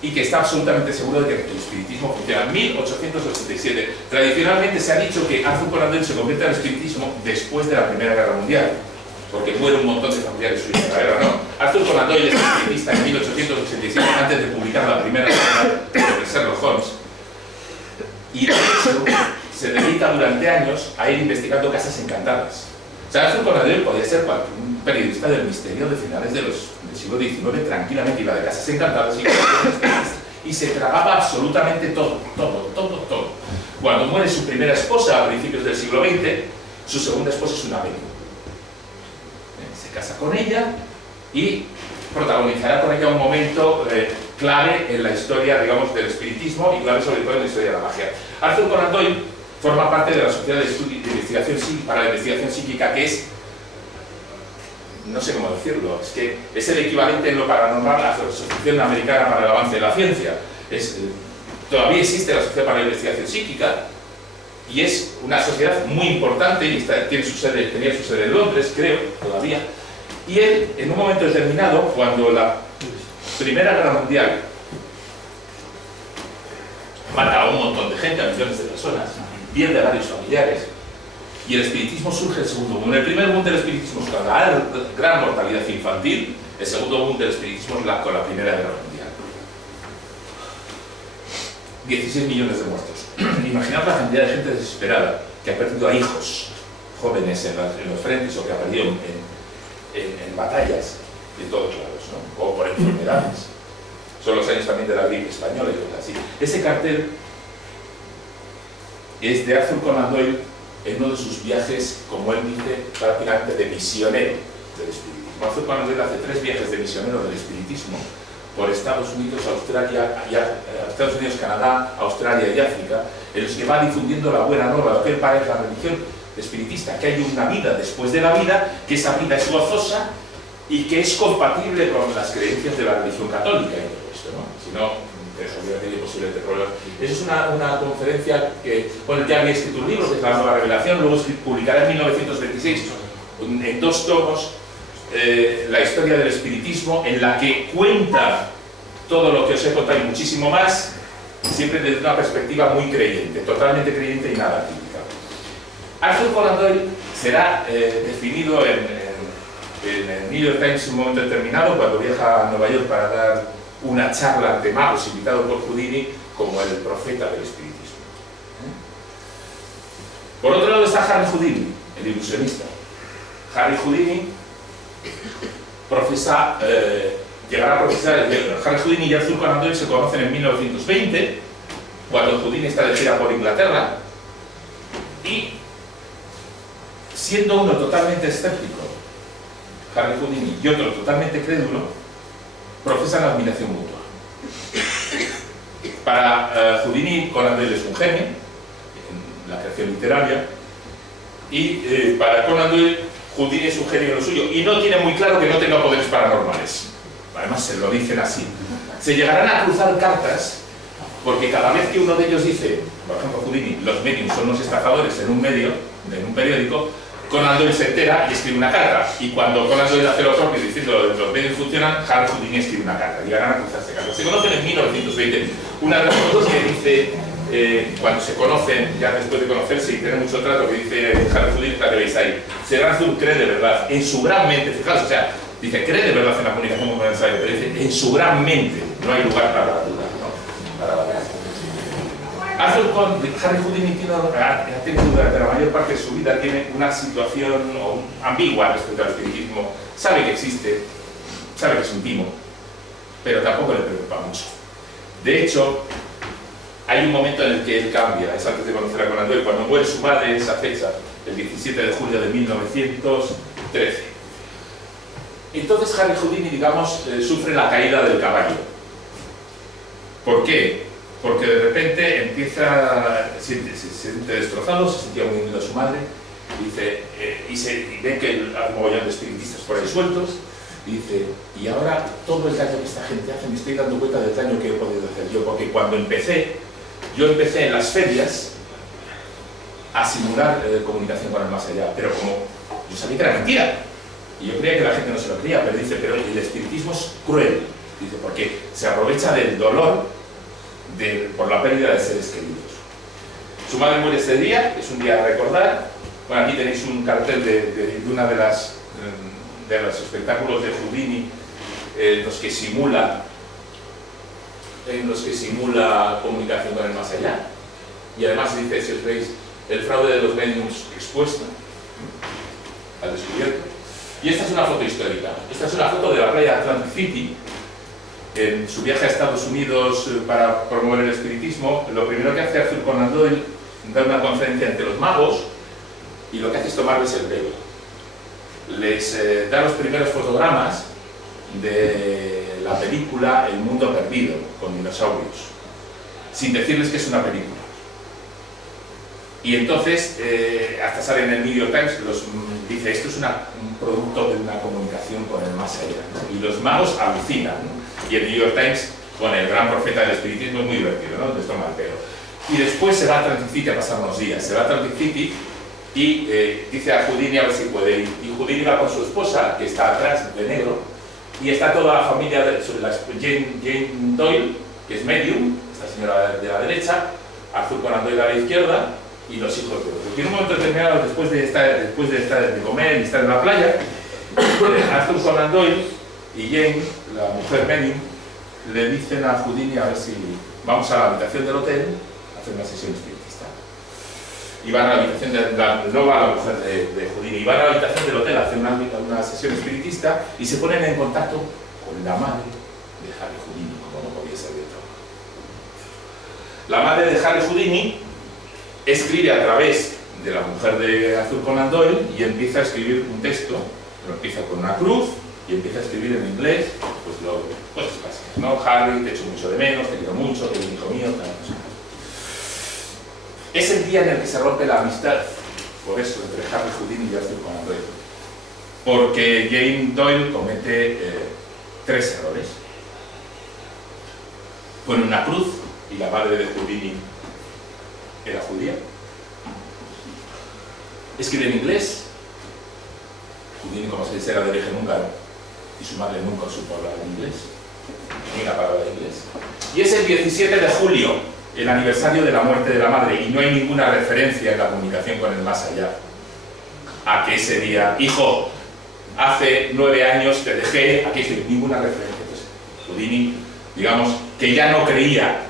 y que está absolutamente seguro de que el espiritismo funciona. 1887. Tradicionalmente se ha dicho que Arthur Conan Doyle se convierte al espiritismo después de la Primera Guerra Mundial, porque muere un montón de familiares suyos en la guerra, ¿no? Arthur Conan Doyle es espiritista en 1887, antes de publicar la primera novela sobre Sherlock Holmes, y de hecho se dedica durante años a ir investigando casas encantadas. O sea, Arthur Conan Doyle podía ser un periodista del misterio de finales del siglo XIX, tranquilamente iba de casas encantadas y se tragaba absolutamente todo. Cuando muere su primera esposa a principios del siglo XX, su segunda esposa es una medium. Se casa con ella y protagonizará con ella un momento clave en la historia, digamos, del espiritismo y clave sobre todo en la historia de la magia. Arthur Conan Doyle forma parte de la Sociedad de Investigación para la Investigación Psíquica, que es no sé cómo decirlo, es que es el equivalente en lo paranormal a la Asociación Americana para el Avance de la Ciencia. Todavía existe la Sociedad para la Investigación Psíquica y es una sociedad muy importante y tenía su sede en Londres, creo, todavía. Y él, en un momento determinado, cuando la Primera Guerra Mundial mata a un montón de gente, a millones de personas, pierde a varios familiares, y el espiritismo surge el segundo boom. El primer boom del espiritismo es con la gran mortalidad infantil, el segundo boom del espiritismo es con la Primera Guerra Mundial. 16 millones de muertos. Imaginad la cantidad de gente desesperada que ha perdido a hijos jóvenes en los frentes o que ha perdido en batallas de todos lados, ¿no? O por enfermedades. Son los años también de la gripe española y cosas así. Ese cartel es de Arthur Conan Doyle en uno de sus viajes, como él dice, prácticamente de misionero del espiritismo. Arthur Conan Doyle hace 3 viajes de misionero del espiritismo por Estados Unidos, Estados Unidos, Canadá, Australia y África, en los que va difundiendo la buena nueva, lo que él para es la religión espiritista, que hay una vida después de la vida, que esa vida es gozosa y que es compatible con las creencias de la religión católica y todo esto, ¿no? Si no, hubiera tenido posiblemente problemas. Esa es una conferencia que, bueno, ya había escrito un libro, que es La Nueva Revelación, luego publicará en 1926, en 2 tomos, la historia del espiritismo, en la que cuenta todo lo que os he contado y muchísimo más, siempre desde una perspectiva muy creyente, totalmente creyente y nada crítica. Arthur Conan Doyle será definido en el New York Times en un momento determinado, cuando viaja a Nueva York para dar una charla ante magos invitado por Houdini, como el profeta del espiritismo. Por otro lado está Harry Houdini, el ilusionista. Harry Houdini llegará a profesar. Harry Houdini y Arthur Conan Doyle se conocen en 1920, cuando Houdini está de gira por Inglaterra, y siendo uno totalmente escéptico, Harry Houdini, y otro totalmente crédulo, profesan la admiración mutua. Para Houdini, Conan Doyle es un genio en la creación literaria, y para Conan Doyle, Houdini es un genio en lo suyo, y no tiene muy claro que no tenga poderes paranormales. Además, se lo dicen así. Se llegarán a cruzar cartas, porque cada vez que uno de ellos dice, por ejemplo, Houdini, los mediums son unos estafadores en un periódico, Conan Doyle se entera y escribe una carta. Y cuando Conan Doyle hace lo propio diciendo los medios funcionan, Harry Houdini escribe una carta. Llegarán a cruzarse cartas. Se conocen en 1920. Una de las cosas que dice, cuando se conocen, ya después de conocerse y tener mucho trato, que dice Harry Houdini, la que veis ahí, Arthur cree de verdad, en su gran mente, fijaos, o sea, dice, cree de verdad en la comunicación con el mensaje, pero dice, en su gran mente no hay lugar para la duda, ¿no? Para la duda. Harry Houdini ha tenido durante la mayor parte de su vida tiene una situación ambigua respecto al espiritismo. Sabe que existe, sabe que es un timo, pero tampoco le preocupa mucho. De hecho, hay un momento en el que él cambia, es antes de conocer a Conan Doyle, cuando muere su madre, esa fecha, el 17 de julio de 1913. Entonces Harry Houdini, digamos, sufre la caída del caballo. ¿Por qué? Porque de repente se siente destrozado, se sentía muy unido a su madre, dice, y ve que hay un mogollón de espiritistas por ahí sueltos, y dice, y ahora todo el daño que esta gente hace, me estoy dando cuenta del daño que he podido hacer yo, porque cuando yo empecé en las ferias a simular comunicación con el más allá, pero como yo sabía que era mentira, y yo creía que la gente no se lo creía, pero dice, pero el espiritismo es cruel, dice, porque se aprovecha del dolor por la pérdida de seres queridos. Su madre muere ese día, es un día a recordar. Bueno, aquí tenéis un cartel de una de los espectáculos de Houdini en los que simula comunicación con el más allá. Y además dice, si os veis, el fraude de los mediums expuesto al descubierto. Y esta es una foto histórica. Esta es una foto de la playa de Atlantic City. En su viaje a Estados Unidos para promover el espiritismo, lo primero que hace Arthur Conan Doyle es dar una conferencia ante los magos, y lo que hace es tomarles el pelo. Les da los primeros fotogramas de la película El Mundo Perdido, con dinosaurios, sin decirles que es una película. Y entonces, hasta sale en el New York Times, dice, esto es un producto de una comunicación con el más allá, ¿no? Y los magos alucinan, ¿no? Y el New York Times, con el gran profeta del espiritismo, es muy divertido, ¿no? De esto mal pelo. Y después se va a Atlantic City a pasar unos días. Se va a Atlantic City y dice a Houdini a ver si puede ir. Y Houdini va con su esposa, que está atrás, de negro, y está toda la familia de Jane Doyle, que es medium, esta señora de la derecha, Arthur Conan Doyle a la izquierda, y los hijos de otros. Y en un momento determinado, después de comer y estar en la playa, Arthur Conan Doyle y Jane, la mujer medium, le dicen a Houdini a ver si vamos a la habitación del hotel a hacer una sesión espiritista. Y van a la habitación no va la mujer de Houdini, y van a la habitación del hotel a hacer una sesión espiritista y se ponen en contacto con la madre de Harry Houdini, como no podía ser de otra manera. La madre de Harry Houdini escribe a través de la mujer de Arthur Conan Doyle y empieza a escribir un texto, lo empieza con una cruz y empieza a escribir en inglés, cosas básicas, ¿no? Harry, te echo mucho de menos, te quiero mucho, eres hijo mío, tal, cosa. Es el día en el que se rompe la amistad, por eso, entre Harry Houdini y Arthur Conan Doyle, porque Jane Doyle comete 3 errores. Pone una cruz y la madre de Houdini era judía. Escribe en inglés. Houdini, como se dice, era de origen húngaro y su madre nunca supo hablar en inglés, ni una palabra de inglés. Y es el 17 de julio, el aniversario de la muerte de la madre, y no hay ninguna referencia en la comunicación con el más allá a que ese día, hijo, hace 9 años te dejé, aquí estoy, ninguna referencia. Entonces, Houdini, digamos, que ya no creía,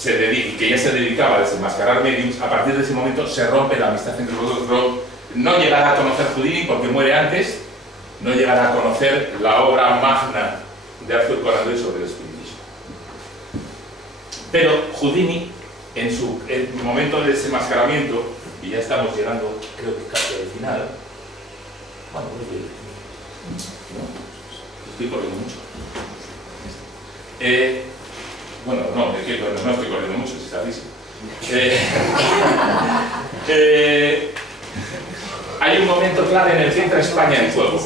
que ya se dedicaba a desenmascarar mediums, a partir de ese momento se rompe la amistad entre los dos. No llegará a conocer Houdini porque muere antes, no llegará a conocer la obra magna de Arthur Conan Doyle sobre el espiritismo. Pero Houdini, en su momento de desenmascaramiento, y ya estamos llegando, creo que casi al final, bueno, muy bien, ¿no? Estoy corriendo mucho. Bueno, no estoy corriendo mucho, si está difícil. Hay un momento clave en el que entra España en juego,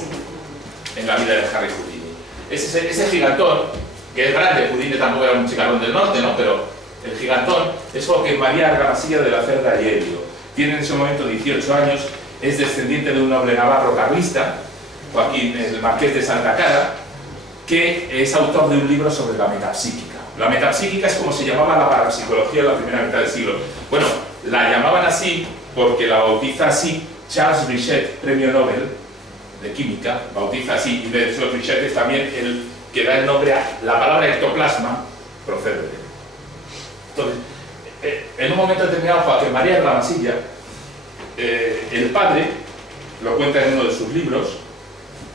en la vida de Harry Houdini. Ese gigantón, que es grande, Houdini tampoco era un chicarrón del norte, ¿no? Pero el gigantón es Joaquín María Argamasilla de la Cerda y Helio. Tiene en ese momento 18 años, es descendiente de un noble navarro carlista, Joaquín, el marqués de Santa Cara, que es autor de un libro sobre la metapsíquica. La metapsíquica es como se llamaba la parapsicología en la primera mitad del siglo. Bueno, la llamaban así porque la bautiza así Charles Richet, premio Nobel de Química, bautiza así, y de hecho Richet es también el que da el nombre a la palabra ectoplasma, procede de él. Entonces, en un momento determinado, Joaquín María Argamasilla, el padre, lo cuenta en uno de sus libros,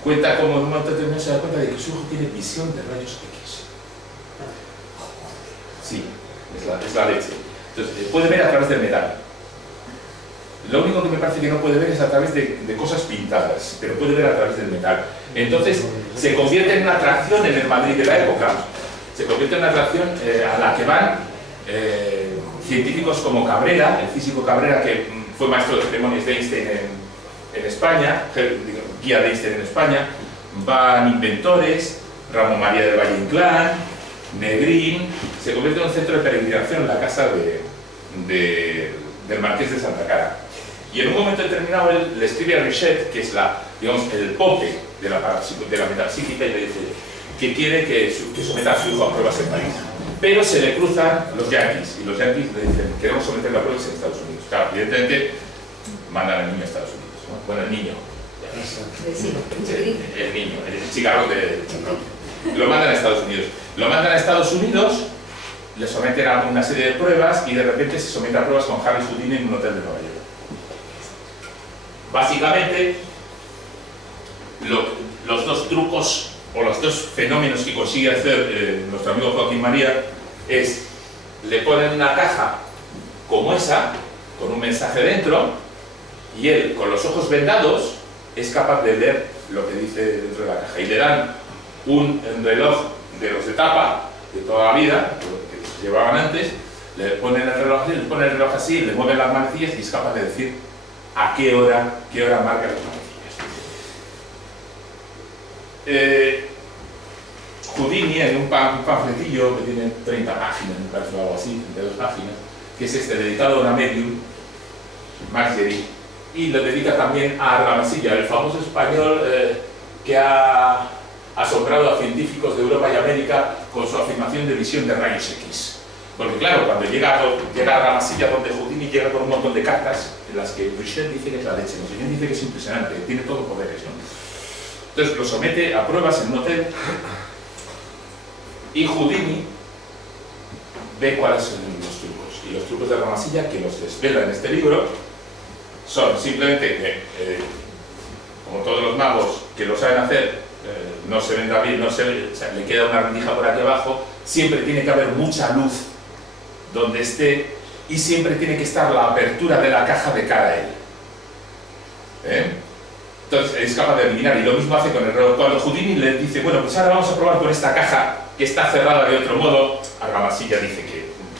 cuenta como en un momento determinado se da cuenta de que su hijo tiene visión de rayos X. Sí, es la leche. Entonces, puede ver a través del metal. Lo único que me parece que no puede ver es a través de cosas pintadas, pero puede ver a través del metal. Entonces, se convierte en una atracción en el Madrid de la época, se convierte en una atracción a la que van científicos como Cabrera, el físico Cabrera, que fue maestro de ceremonias de Einstein en España, guía de Einstein en España, van inventores, Ramón María del Valle Inclán, Negrín. Se convierte en un centro de peregrinación en la casa del marqués de Santa Cara. Y en un momento determinado él le escribe a Richet, que es el pope de la metapsíquica, y le dice que quiere que someta a su hijo a pruebas en París. Pero se le cruzan los yanquis, y los yanquis le dicen, queremos someterlo a pruebas en Estados Unidos. Claro, evidentemente mandan al niño a Estados Unidos, ¿no? Bueno, el niño, el chicarrón lo mandan a Estados Unidos. Lo mandan a Estados Unidos, le someten a una serie de pruebas y de repente se somete a pruebas con Harry Houdini en un hotel de Nueva York. Básicamente, los dos trucos o los dos fenómenos que consigue hacer nuestro amigo Joaquín María es, le ponen una caja como esa, con un mensaje dentro, y él, con los ojos vendados, es capaz de leer lo que dice dentro de la caja. Y le dan un reloj de los de tapa, de toda la vida, que se llevaban antes, le ponen el reloj así, le mueven las manecillas y es capaz de decir a qué hora marcan las manecillas. Houdini, en un panfletillo que tiene 30 páginas, me parece, o algo así, 32 páginas, que es dedicado a una medium, Margery, y lo dedica también a Argamasilla, el famoso español que ha asombrado a científicos de Europa y América con su afirmación de visión de rayos X. Porque claro, cuando llega a Argamasilla, donde Houdini llega con un montón de cartas, en las que Richet dice que es la leche, Richet dice que es impresionante, que tiene todos poderes, ¿no? Entonces lo somete a pruebas en un hotel, y Houdini ve cuáles son los trucos. Y los trucos de Argamasilla, que los desvela en este libro, son simplemente, como todos los magos que lo saben hacer, no se ven bien, o sea, le queda una rendija por aquí abajo, siempre tiene que haber mucha luz donde esté y siempre tiene que estar la apertura de la caja de cara a él. Entonces es capaz de adivinar, y lo mismo hace con el reloj. Cuando Houdini le dice, bueno, pues ahora vamos a probar con esta caja que está cerrada de otro modo, Argamasilla dice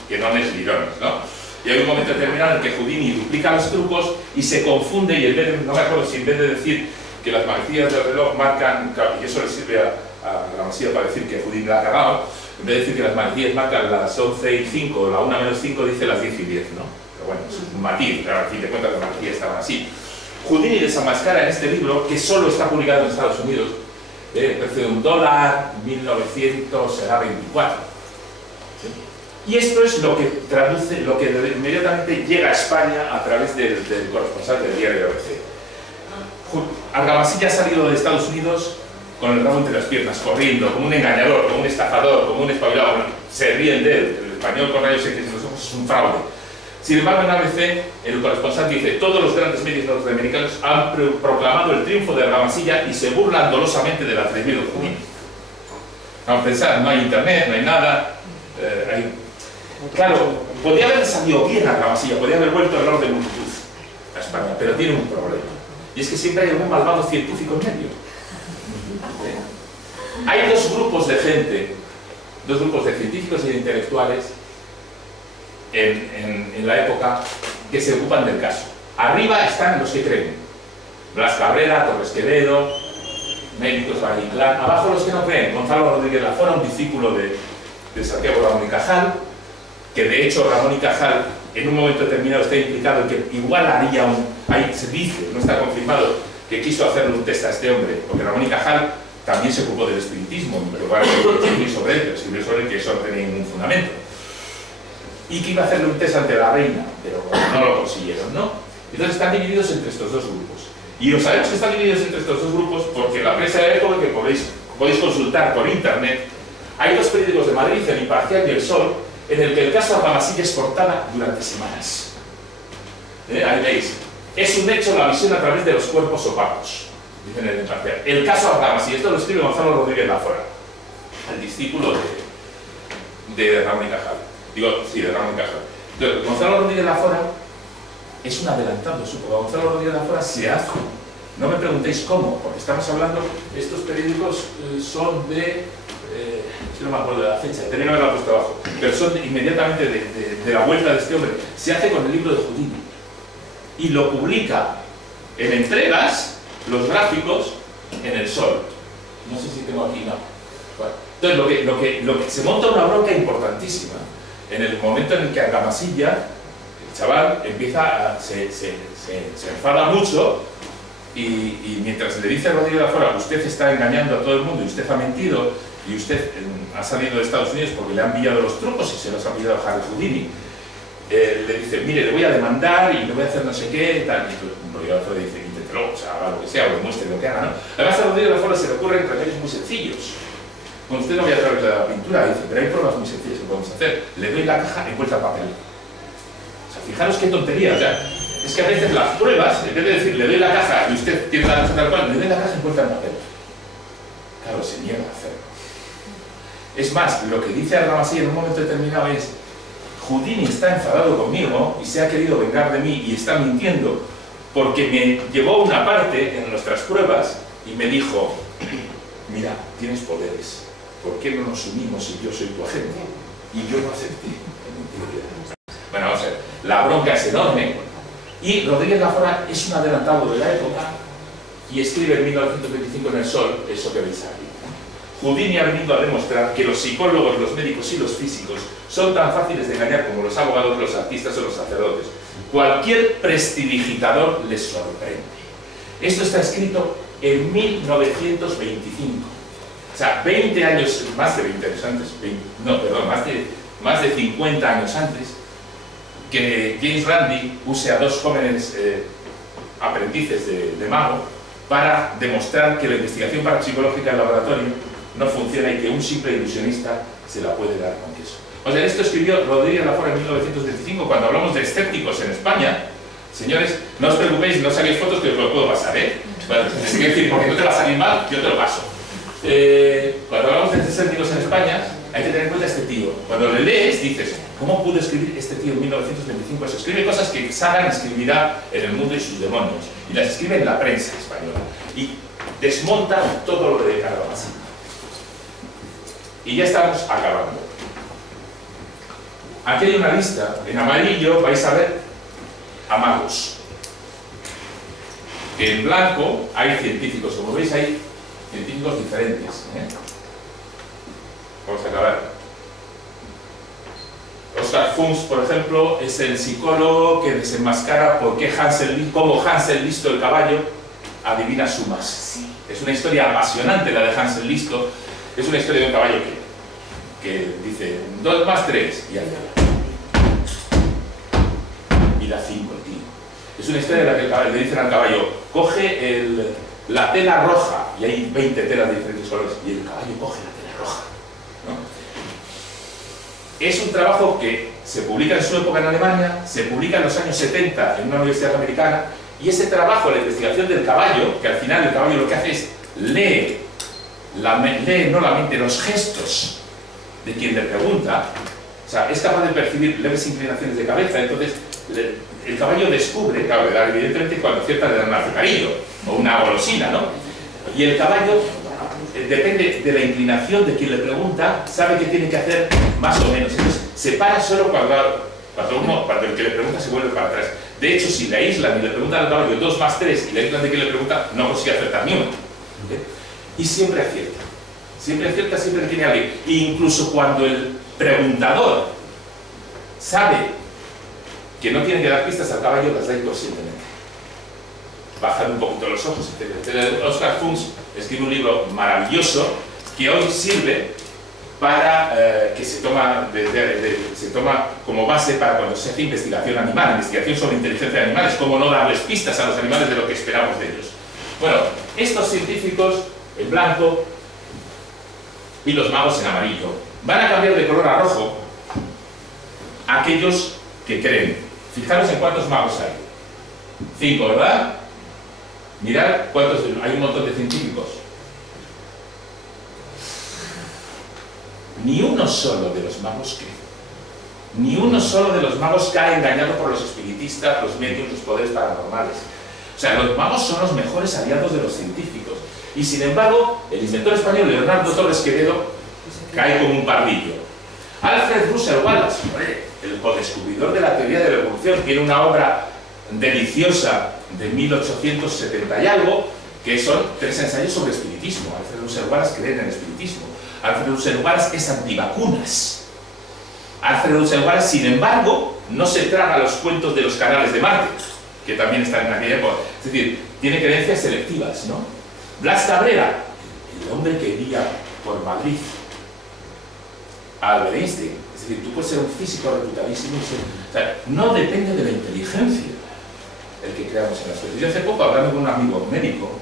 que no es lirones, ¿no? Y hay un momento determinado en que Houdini duplica los trucos y se confunde, y en vez de, no me acuerdo si en vez de decir que las manecillas del reloj marcan, y eso le sirve a Argamasilla para decir que Houdini la ha cagado, en vez de decir que las manecillas marcan las 11:05 o la 1:05, dice las 10:10, ¿no? Pero bueno, es un matiz, claro, al fin de cuentas las manecillas estaban así. Houdini desenmascara en este libro, que solo está publicado en Estados Unidos, el precio de $1, 1900, será 24. ¿Sí? Y esto es lo que traduce, lo que inmediatamente llega a España a través del corresponsal del diario ABC. Argamasilla ha salido de Estados Unidos con el rabo entre las piernas, corriendo, como un engañador, como un estafador, como un espabilado. Bueno, se ríen de él. El español con rayos X en los ojos es un fraude. Sin embargo, en ABC, el corresponsal dice: todos los grandes medios norteamericanos han proclamado el triunfo de Argamasilla y se burlan dolosamente del atrevido Houdini. Vamos a pensar, no hay internet, no hay nada. Claro, podría haber salido bien Argamasilla, podría haber vuelto el orden de multitud a España, pero tiene un problema. Y es que siempre hay algún malvado científico en medio. Hay dos grupos de gente, dos grupos de científicos y de intelectuales en la época que se ocupan del caso. Arriba están los que creen: Blas Cabrera, Torres Quevedo, médicos Valle Inclán. Abajo los que no creen: Gonzalo Rodríguez Lafora, un discípulo de Santiago Ramón y Cajal, que de hecho Ramón y Cajal en un momento determinado está implicado en que igual haría ahí se dice, no está confirmado, que quiso hacerle un test a este hombre, porque Ramón y Cajal también se ocupó del espiritismo, pero igual escribió sobre él, pero escribió sobre él que eso no tenía ningún fundamento. Y que iba a hacerle un test ante la reina, pero no lo consiguieron, ¿no? Entonces están divididos entre estos dos grupos. Y lo sabemos que están divididos entre estos dos grupos porque en la prensa de la época, que podéis consultar por internet, hay dos periódicos de Madrid, El Imparcial y El Sol, en el que el caso Argamasilla es portada durante semanas. Ahí veis: es un hecho la visión a través de los cuerpos opacos, dicen en El Imparcial. El caso Argamasilla, esto lo escribe Gonzalo Rodríguez Lafora, el discípulo de Ramón y Cajal. Digo, sí, de Ramón y Cajal. Entonces, Gonzalo Rodríguez Lafora es un adelantado de su época. Gonzalo Rodríguez Lafora se hace. No me preguntéis cómo, porque estamos hablando, estos periódicos son de, si no me acuerdo de la fecha, tenía que haberla puesto abajo, pero son inmediatamente de la vuelta de este hombre. Se hace con el libro de Houdini y lo publica en entregas, los gráficos, en El Sol. No sé si tengo aquí, no. Bueno, entonces lo que se monta una bronca importantísima en el momento en el que Argamasilla, el chaval, se enfada mucho. Y mientras le dice a Rodríguez Lafora: usted está engañando a todo el mundo y usted ha mentido y usted ha salido de Estados Unidos porque le han pillado los trucos y se los ha pillado a Harry Houdini, le dice: mire, le voy a demandar y le voy a hacer no sé qué, tal. Y Rodríguez Lafora dice: inténtelo, o sea, haga lo que sea, o demuestre lo que haga, ¿no? Además, a Rodríguez Lafora se le ocurren remedios muy sencillos. Bueno, usted no voy a través de la pintura, dice, pero hay pruebas muy sencillas que podemos hacer. Le doy la caja envuelta en papel. O sea, fijaros qué tontería, o sea, es que a veces las pruebas, en vez de decir, le doy la caja y usted tiene la caja tal cual, le doy la caja envuelta en papel. Claro, se niega a hacerlo. Es más, lo que dice Argamasilla en un momento determinado es: Houdini está enfadado conmigo y se ha querido vengar de mí y está mintiendo porque me llevó una parte en nuestras pruebas y me dijo: mira, tienes poderes, ¿por qué no nos unimos si yo soy tu agente? Y yo no acepté. Bueno, vamos a ver, la bronca es enorme y Rodríguez Lafora es un adelantado de la época y escribe en 1925 en El Sol eso que veis aquí. Houdini ha venido a demostrar que los psicólogos, los médicos y los físicos son tan fáciles de engañar como los abogados, los artistas o los sacerdotes. Cualquier prestidigitador les sorprende. Esto está escrito en 1925. O sea, 20 años, más de 20 años antes, más de 50 años antes, que James Randi use a dos jóvenes aprendices de mago para demostrar que la investigación parapsicológica en laboratorio no funciona y que un simple ilusionista se la puede dar con queso. O sea, esto escribió Rodríguez Lafora en 1925, cuando hablamos de escépticos en España. Señores, no os preocupéis, no saquéis fotos que os lo puedo pasar, ¿eh? Bueno, es decir, porque no te va a salir mal, yo te lo paso. Cuando hablamos de escépticos en España, hay que tener en cuenta a este tío. Cuando le lees, dices, ¿cómo pudo escribir este tío en 1925? Pues escribe cosas que Sagan escribirá en El mundo y sus demonios, y las escribe en la prensa española, y desmonta todo lo de Calabaza. Y ya estamos acabando. Aquí hay una lista, en amarillo vais a ver a magos. En blanco hay científicos, como veis hay científicos diferentes. Vamos a acabar. Oscar Funks, por ejemplo, es el psicólogo que desenmascara por qué cómo Hansel Listo el caballo adivina sumas. Es una historia apasionante la de Hansel Listo. Es una historia de un caballo que dice 2 más 3 y ahí y da 5 el tío. Es una historia en la que le dicen al caballo, coge la tela roja, y hay 20 telas de diferentes colores, y el caballo coge la tela roja, ¿no? Es un trabajo que se publica en su época en Alemania, se publica en los años 70 en una universidad americana, y ese trabajo, la investigación del caballo, que al final el caballo lo que hace es lee no la mente, los gestos de quien le pregunta, o sea, es capaz de percibir leves inclinaciones de cabeza. Entonces el caballo descubre, claro, evidentemente cuando acierta le dan un azucarillo o una golosina, ¿no? Y el caballo, depende de la inclinación de quien le pregunta, sabe qué tiene que hacer más o menos. Entonces se para solo cuando el que le pregunta se vuelve para atrás. De hecho, si le aíslan y le preguntan al caballo 2 más 3 y le aíslan de quien le pregunta, no consigue acertar ni uno. Y siempre acierta, siempre tiene a alguien. E incluso cuando el preguntador sabe que no tiene que dar pistas al caballo, las da inconscientemente. Bajan un poquito los ojos, etc. Oscar Funks escribe un libro maravilloso que hoy sirve para que se toma como base para cuando se hace investigación animal, investigación sobre inteligencia de animales, cómo no darles pistas a los animales de lo que esperamos de ellos. Bueno, estos científicos en blanco y los magos en amarillo van a cambiar de color a rojo aquellos que creen. Fijaros en cuántos magos hay. 5, ¿verdad? Mirad cuántos, hay un montón de científicos. Ni uno solo de los magos cree. Ni uno solo de los magos cae engañado por los espiritistas, los medios, los poderes paranormales. O sea, los magos son los mejores aliados de los científicos. Y sin embargo, el inventor español Leonardo Torres Quevedo cae como un pardillo. Alfred Russel Wallace, el co-descubridor de la teoría de la evolución, tiene una obra deliciosa de 1870 y algo, que son 3 ensayos sobre espiritismo. Alfred Russel Wallace cree en el espiritismo. Alfred Russel Wallace es antivacunas. Alfred Russel Wallace, sin embargo, no se traga los cuentos de los canales de Marte, que también están en aquella época. Es decir, tiene creencias selectivas, ¿no? Blas Cabrera, el hombre que guía por Madrid a Albert Einstein. Es decir, tú puedes ser un físico reputadísimo. O sea, no depende de la inteligencia el que creamos en las cosas. Yo hace poco, hablando con un amigo médico,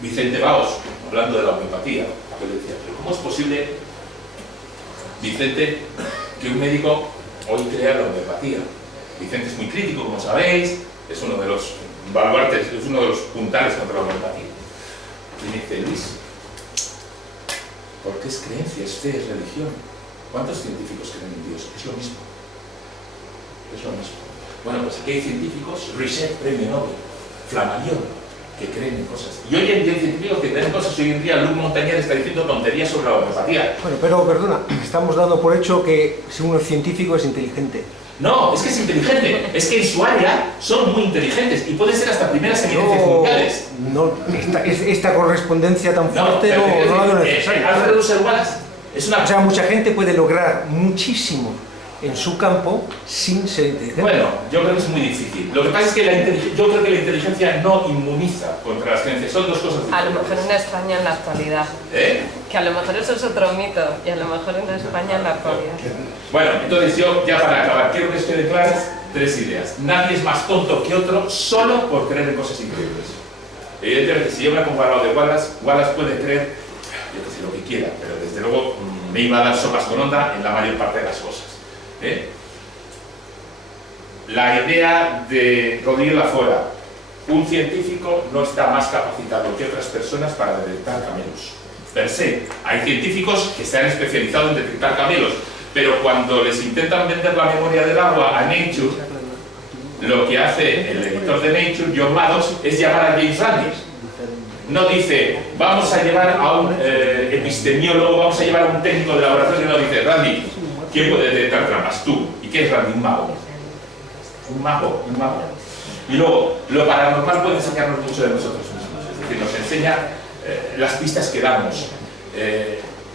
Vicente Baos, hablando de la homeopatía, yo le decía, ¿pero cómo es posible, Vicente, que un médico hoy crea la homeopatía? Vicente es muy crítico, como sabéis, es uno de los baluartes, es uno de los puntales contra la homeopatía. Y me dice, Luis, ¿por qué es creencia, es fe, es religión? ¿Cuántos científicos creen en Dios? Es lo mismo. Es lo mismo. Bueno, pues aquí hay científicos, Richet, premio Nobel, Flammarion, que creen en cosas. Y hoy en día hay científicos que creen en cosas. Hoy en día Luc Montagnier está diciendo tonterías sobre la homeopatía. Bueno, pero perdona, estamos dando por hecho que si uno es científico es inteligente. No, es que es inteligente. Es que en su área son muy inteligentes y pueden ser hasta primeras eminencias mundiales. No, esta correspondencia tan fuerte no la veo necesaria. Alfred Russel Wallace es una... O sea, mucha gente puede lograr muchísimo en su campo sin ser inteligente. Bueno, yo creo que es muy difícil. Lo que pasa es que yo creo que la inteligencia no inmuniza contra las creencias. Son dos cosas diferentes. A lo mejor en España en la actualidad. Que a lo mejor eso es otro mito, y a lo mejor en España en la actualidad. Bueno, entonces yo, ya para acabar, quiero que os quede claras 3 ideas. Nadie es más tonto que otro solo por creer en cosas increíbles. Evidentemente, si yo me he comparado de Wallace, Wallace puede creer, yo que sé, lo que quiera, pero desde luego me iba a dar sopas con onda en la mayor parte de las cosas. La idea de Rodrigo Lafora, un científico no está más capacitado que otras personas para detectar camelos. Per se, hay científicos que se han especializado en detectar camelos, pero cuando les intentan vender la memoria del agua a Nature, lo que hace el editor de Nature, John Maddox, es llamar a James Randi. No dice, vamos a llevar a un epistemiólogo, vamos a llevar a un técnico de laboratorio, no dice, Randi, ¿quién puede detectar trampas? Tú. ¿Y qué es Randi? Un mago. Un mago, un mago. Y luego, lo paranormal puede enseñarnos mucho de nosotros mismos, es decir, nos enseña las pistas que damos.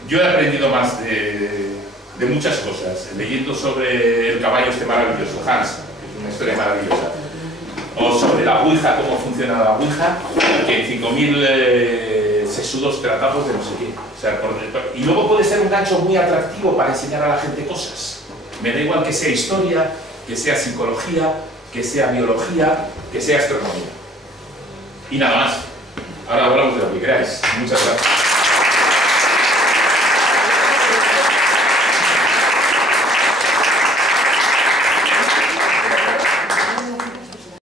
Yo he aprendido más de muchas cosas, leyendo sobre el caballo este maravilloso, Hans, que es una historia maravillosa, o sobre la Ouija, cómo funciona la Ouija, que en 5000 sesudos tratados de no sé qué. O sea, y luego puede ser un gancho muy atractivo para enseñar a la gente cosas. Me da igual que sea historia, que sea psicología, que sea biología, que sea astronomía. Y nada más. Ahora hablamos de lo que queráis. Muchas gracias.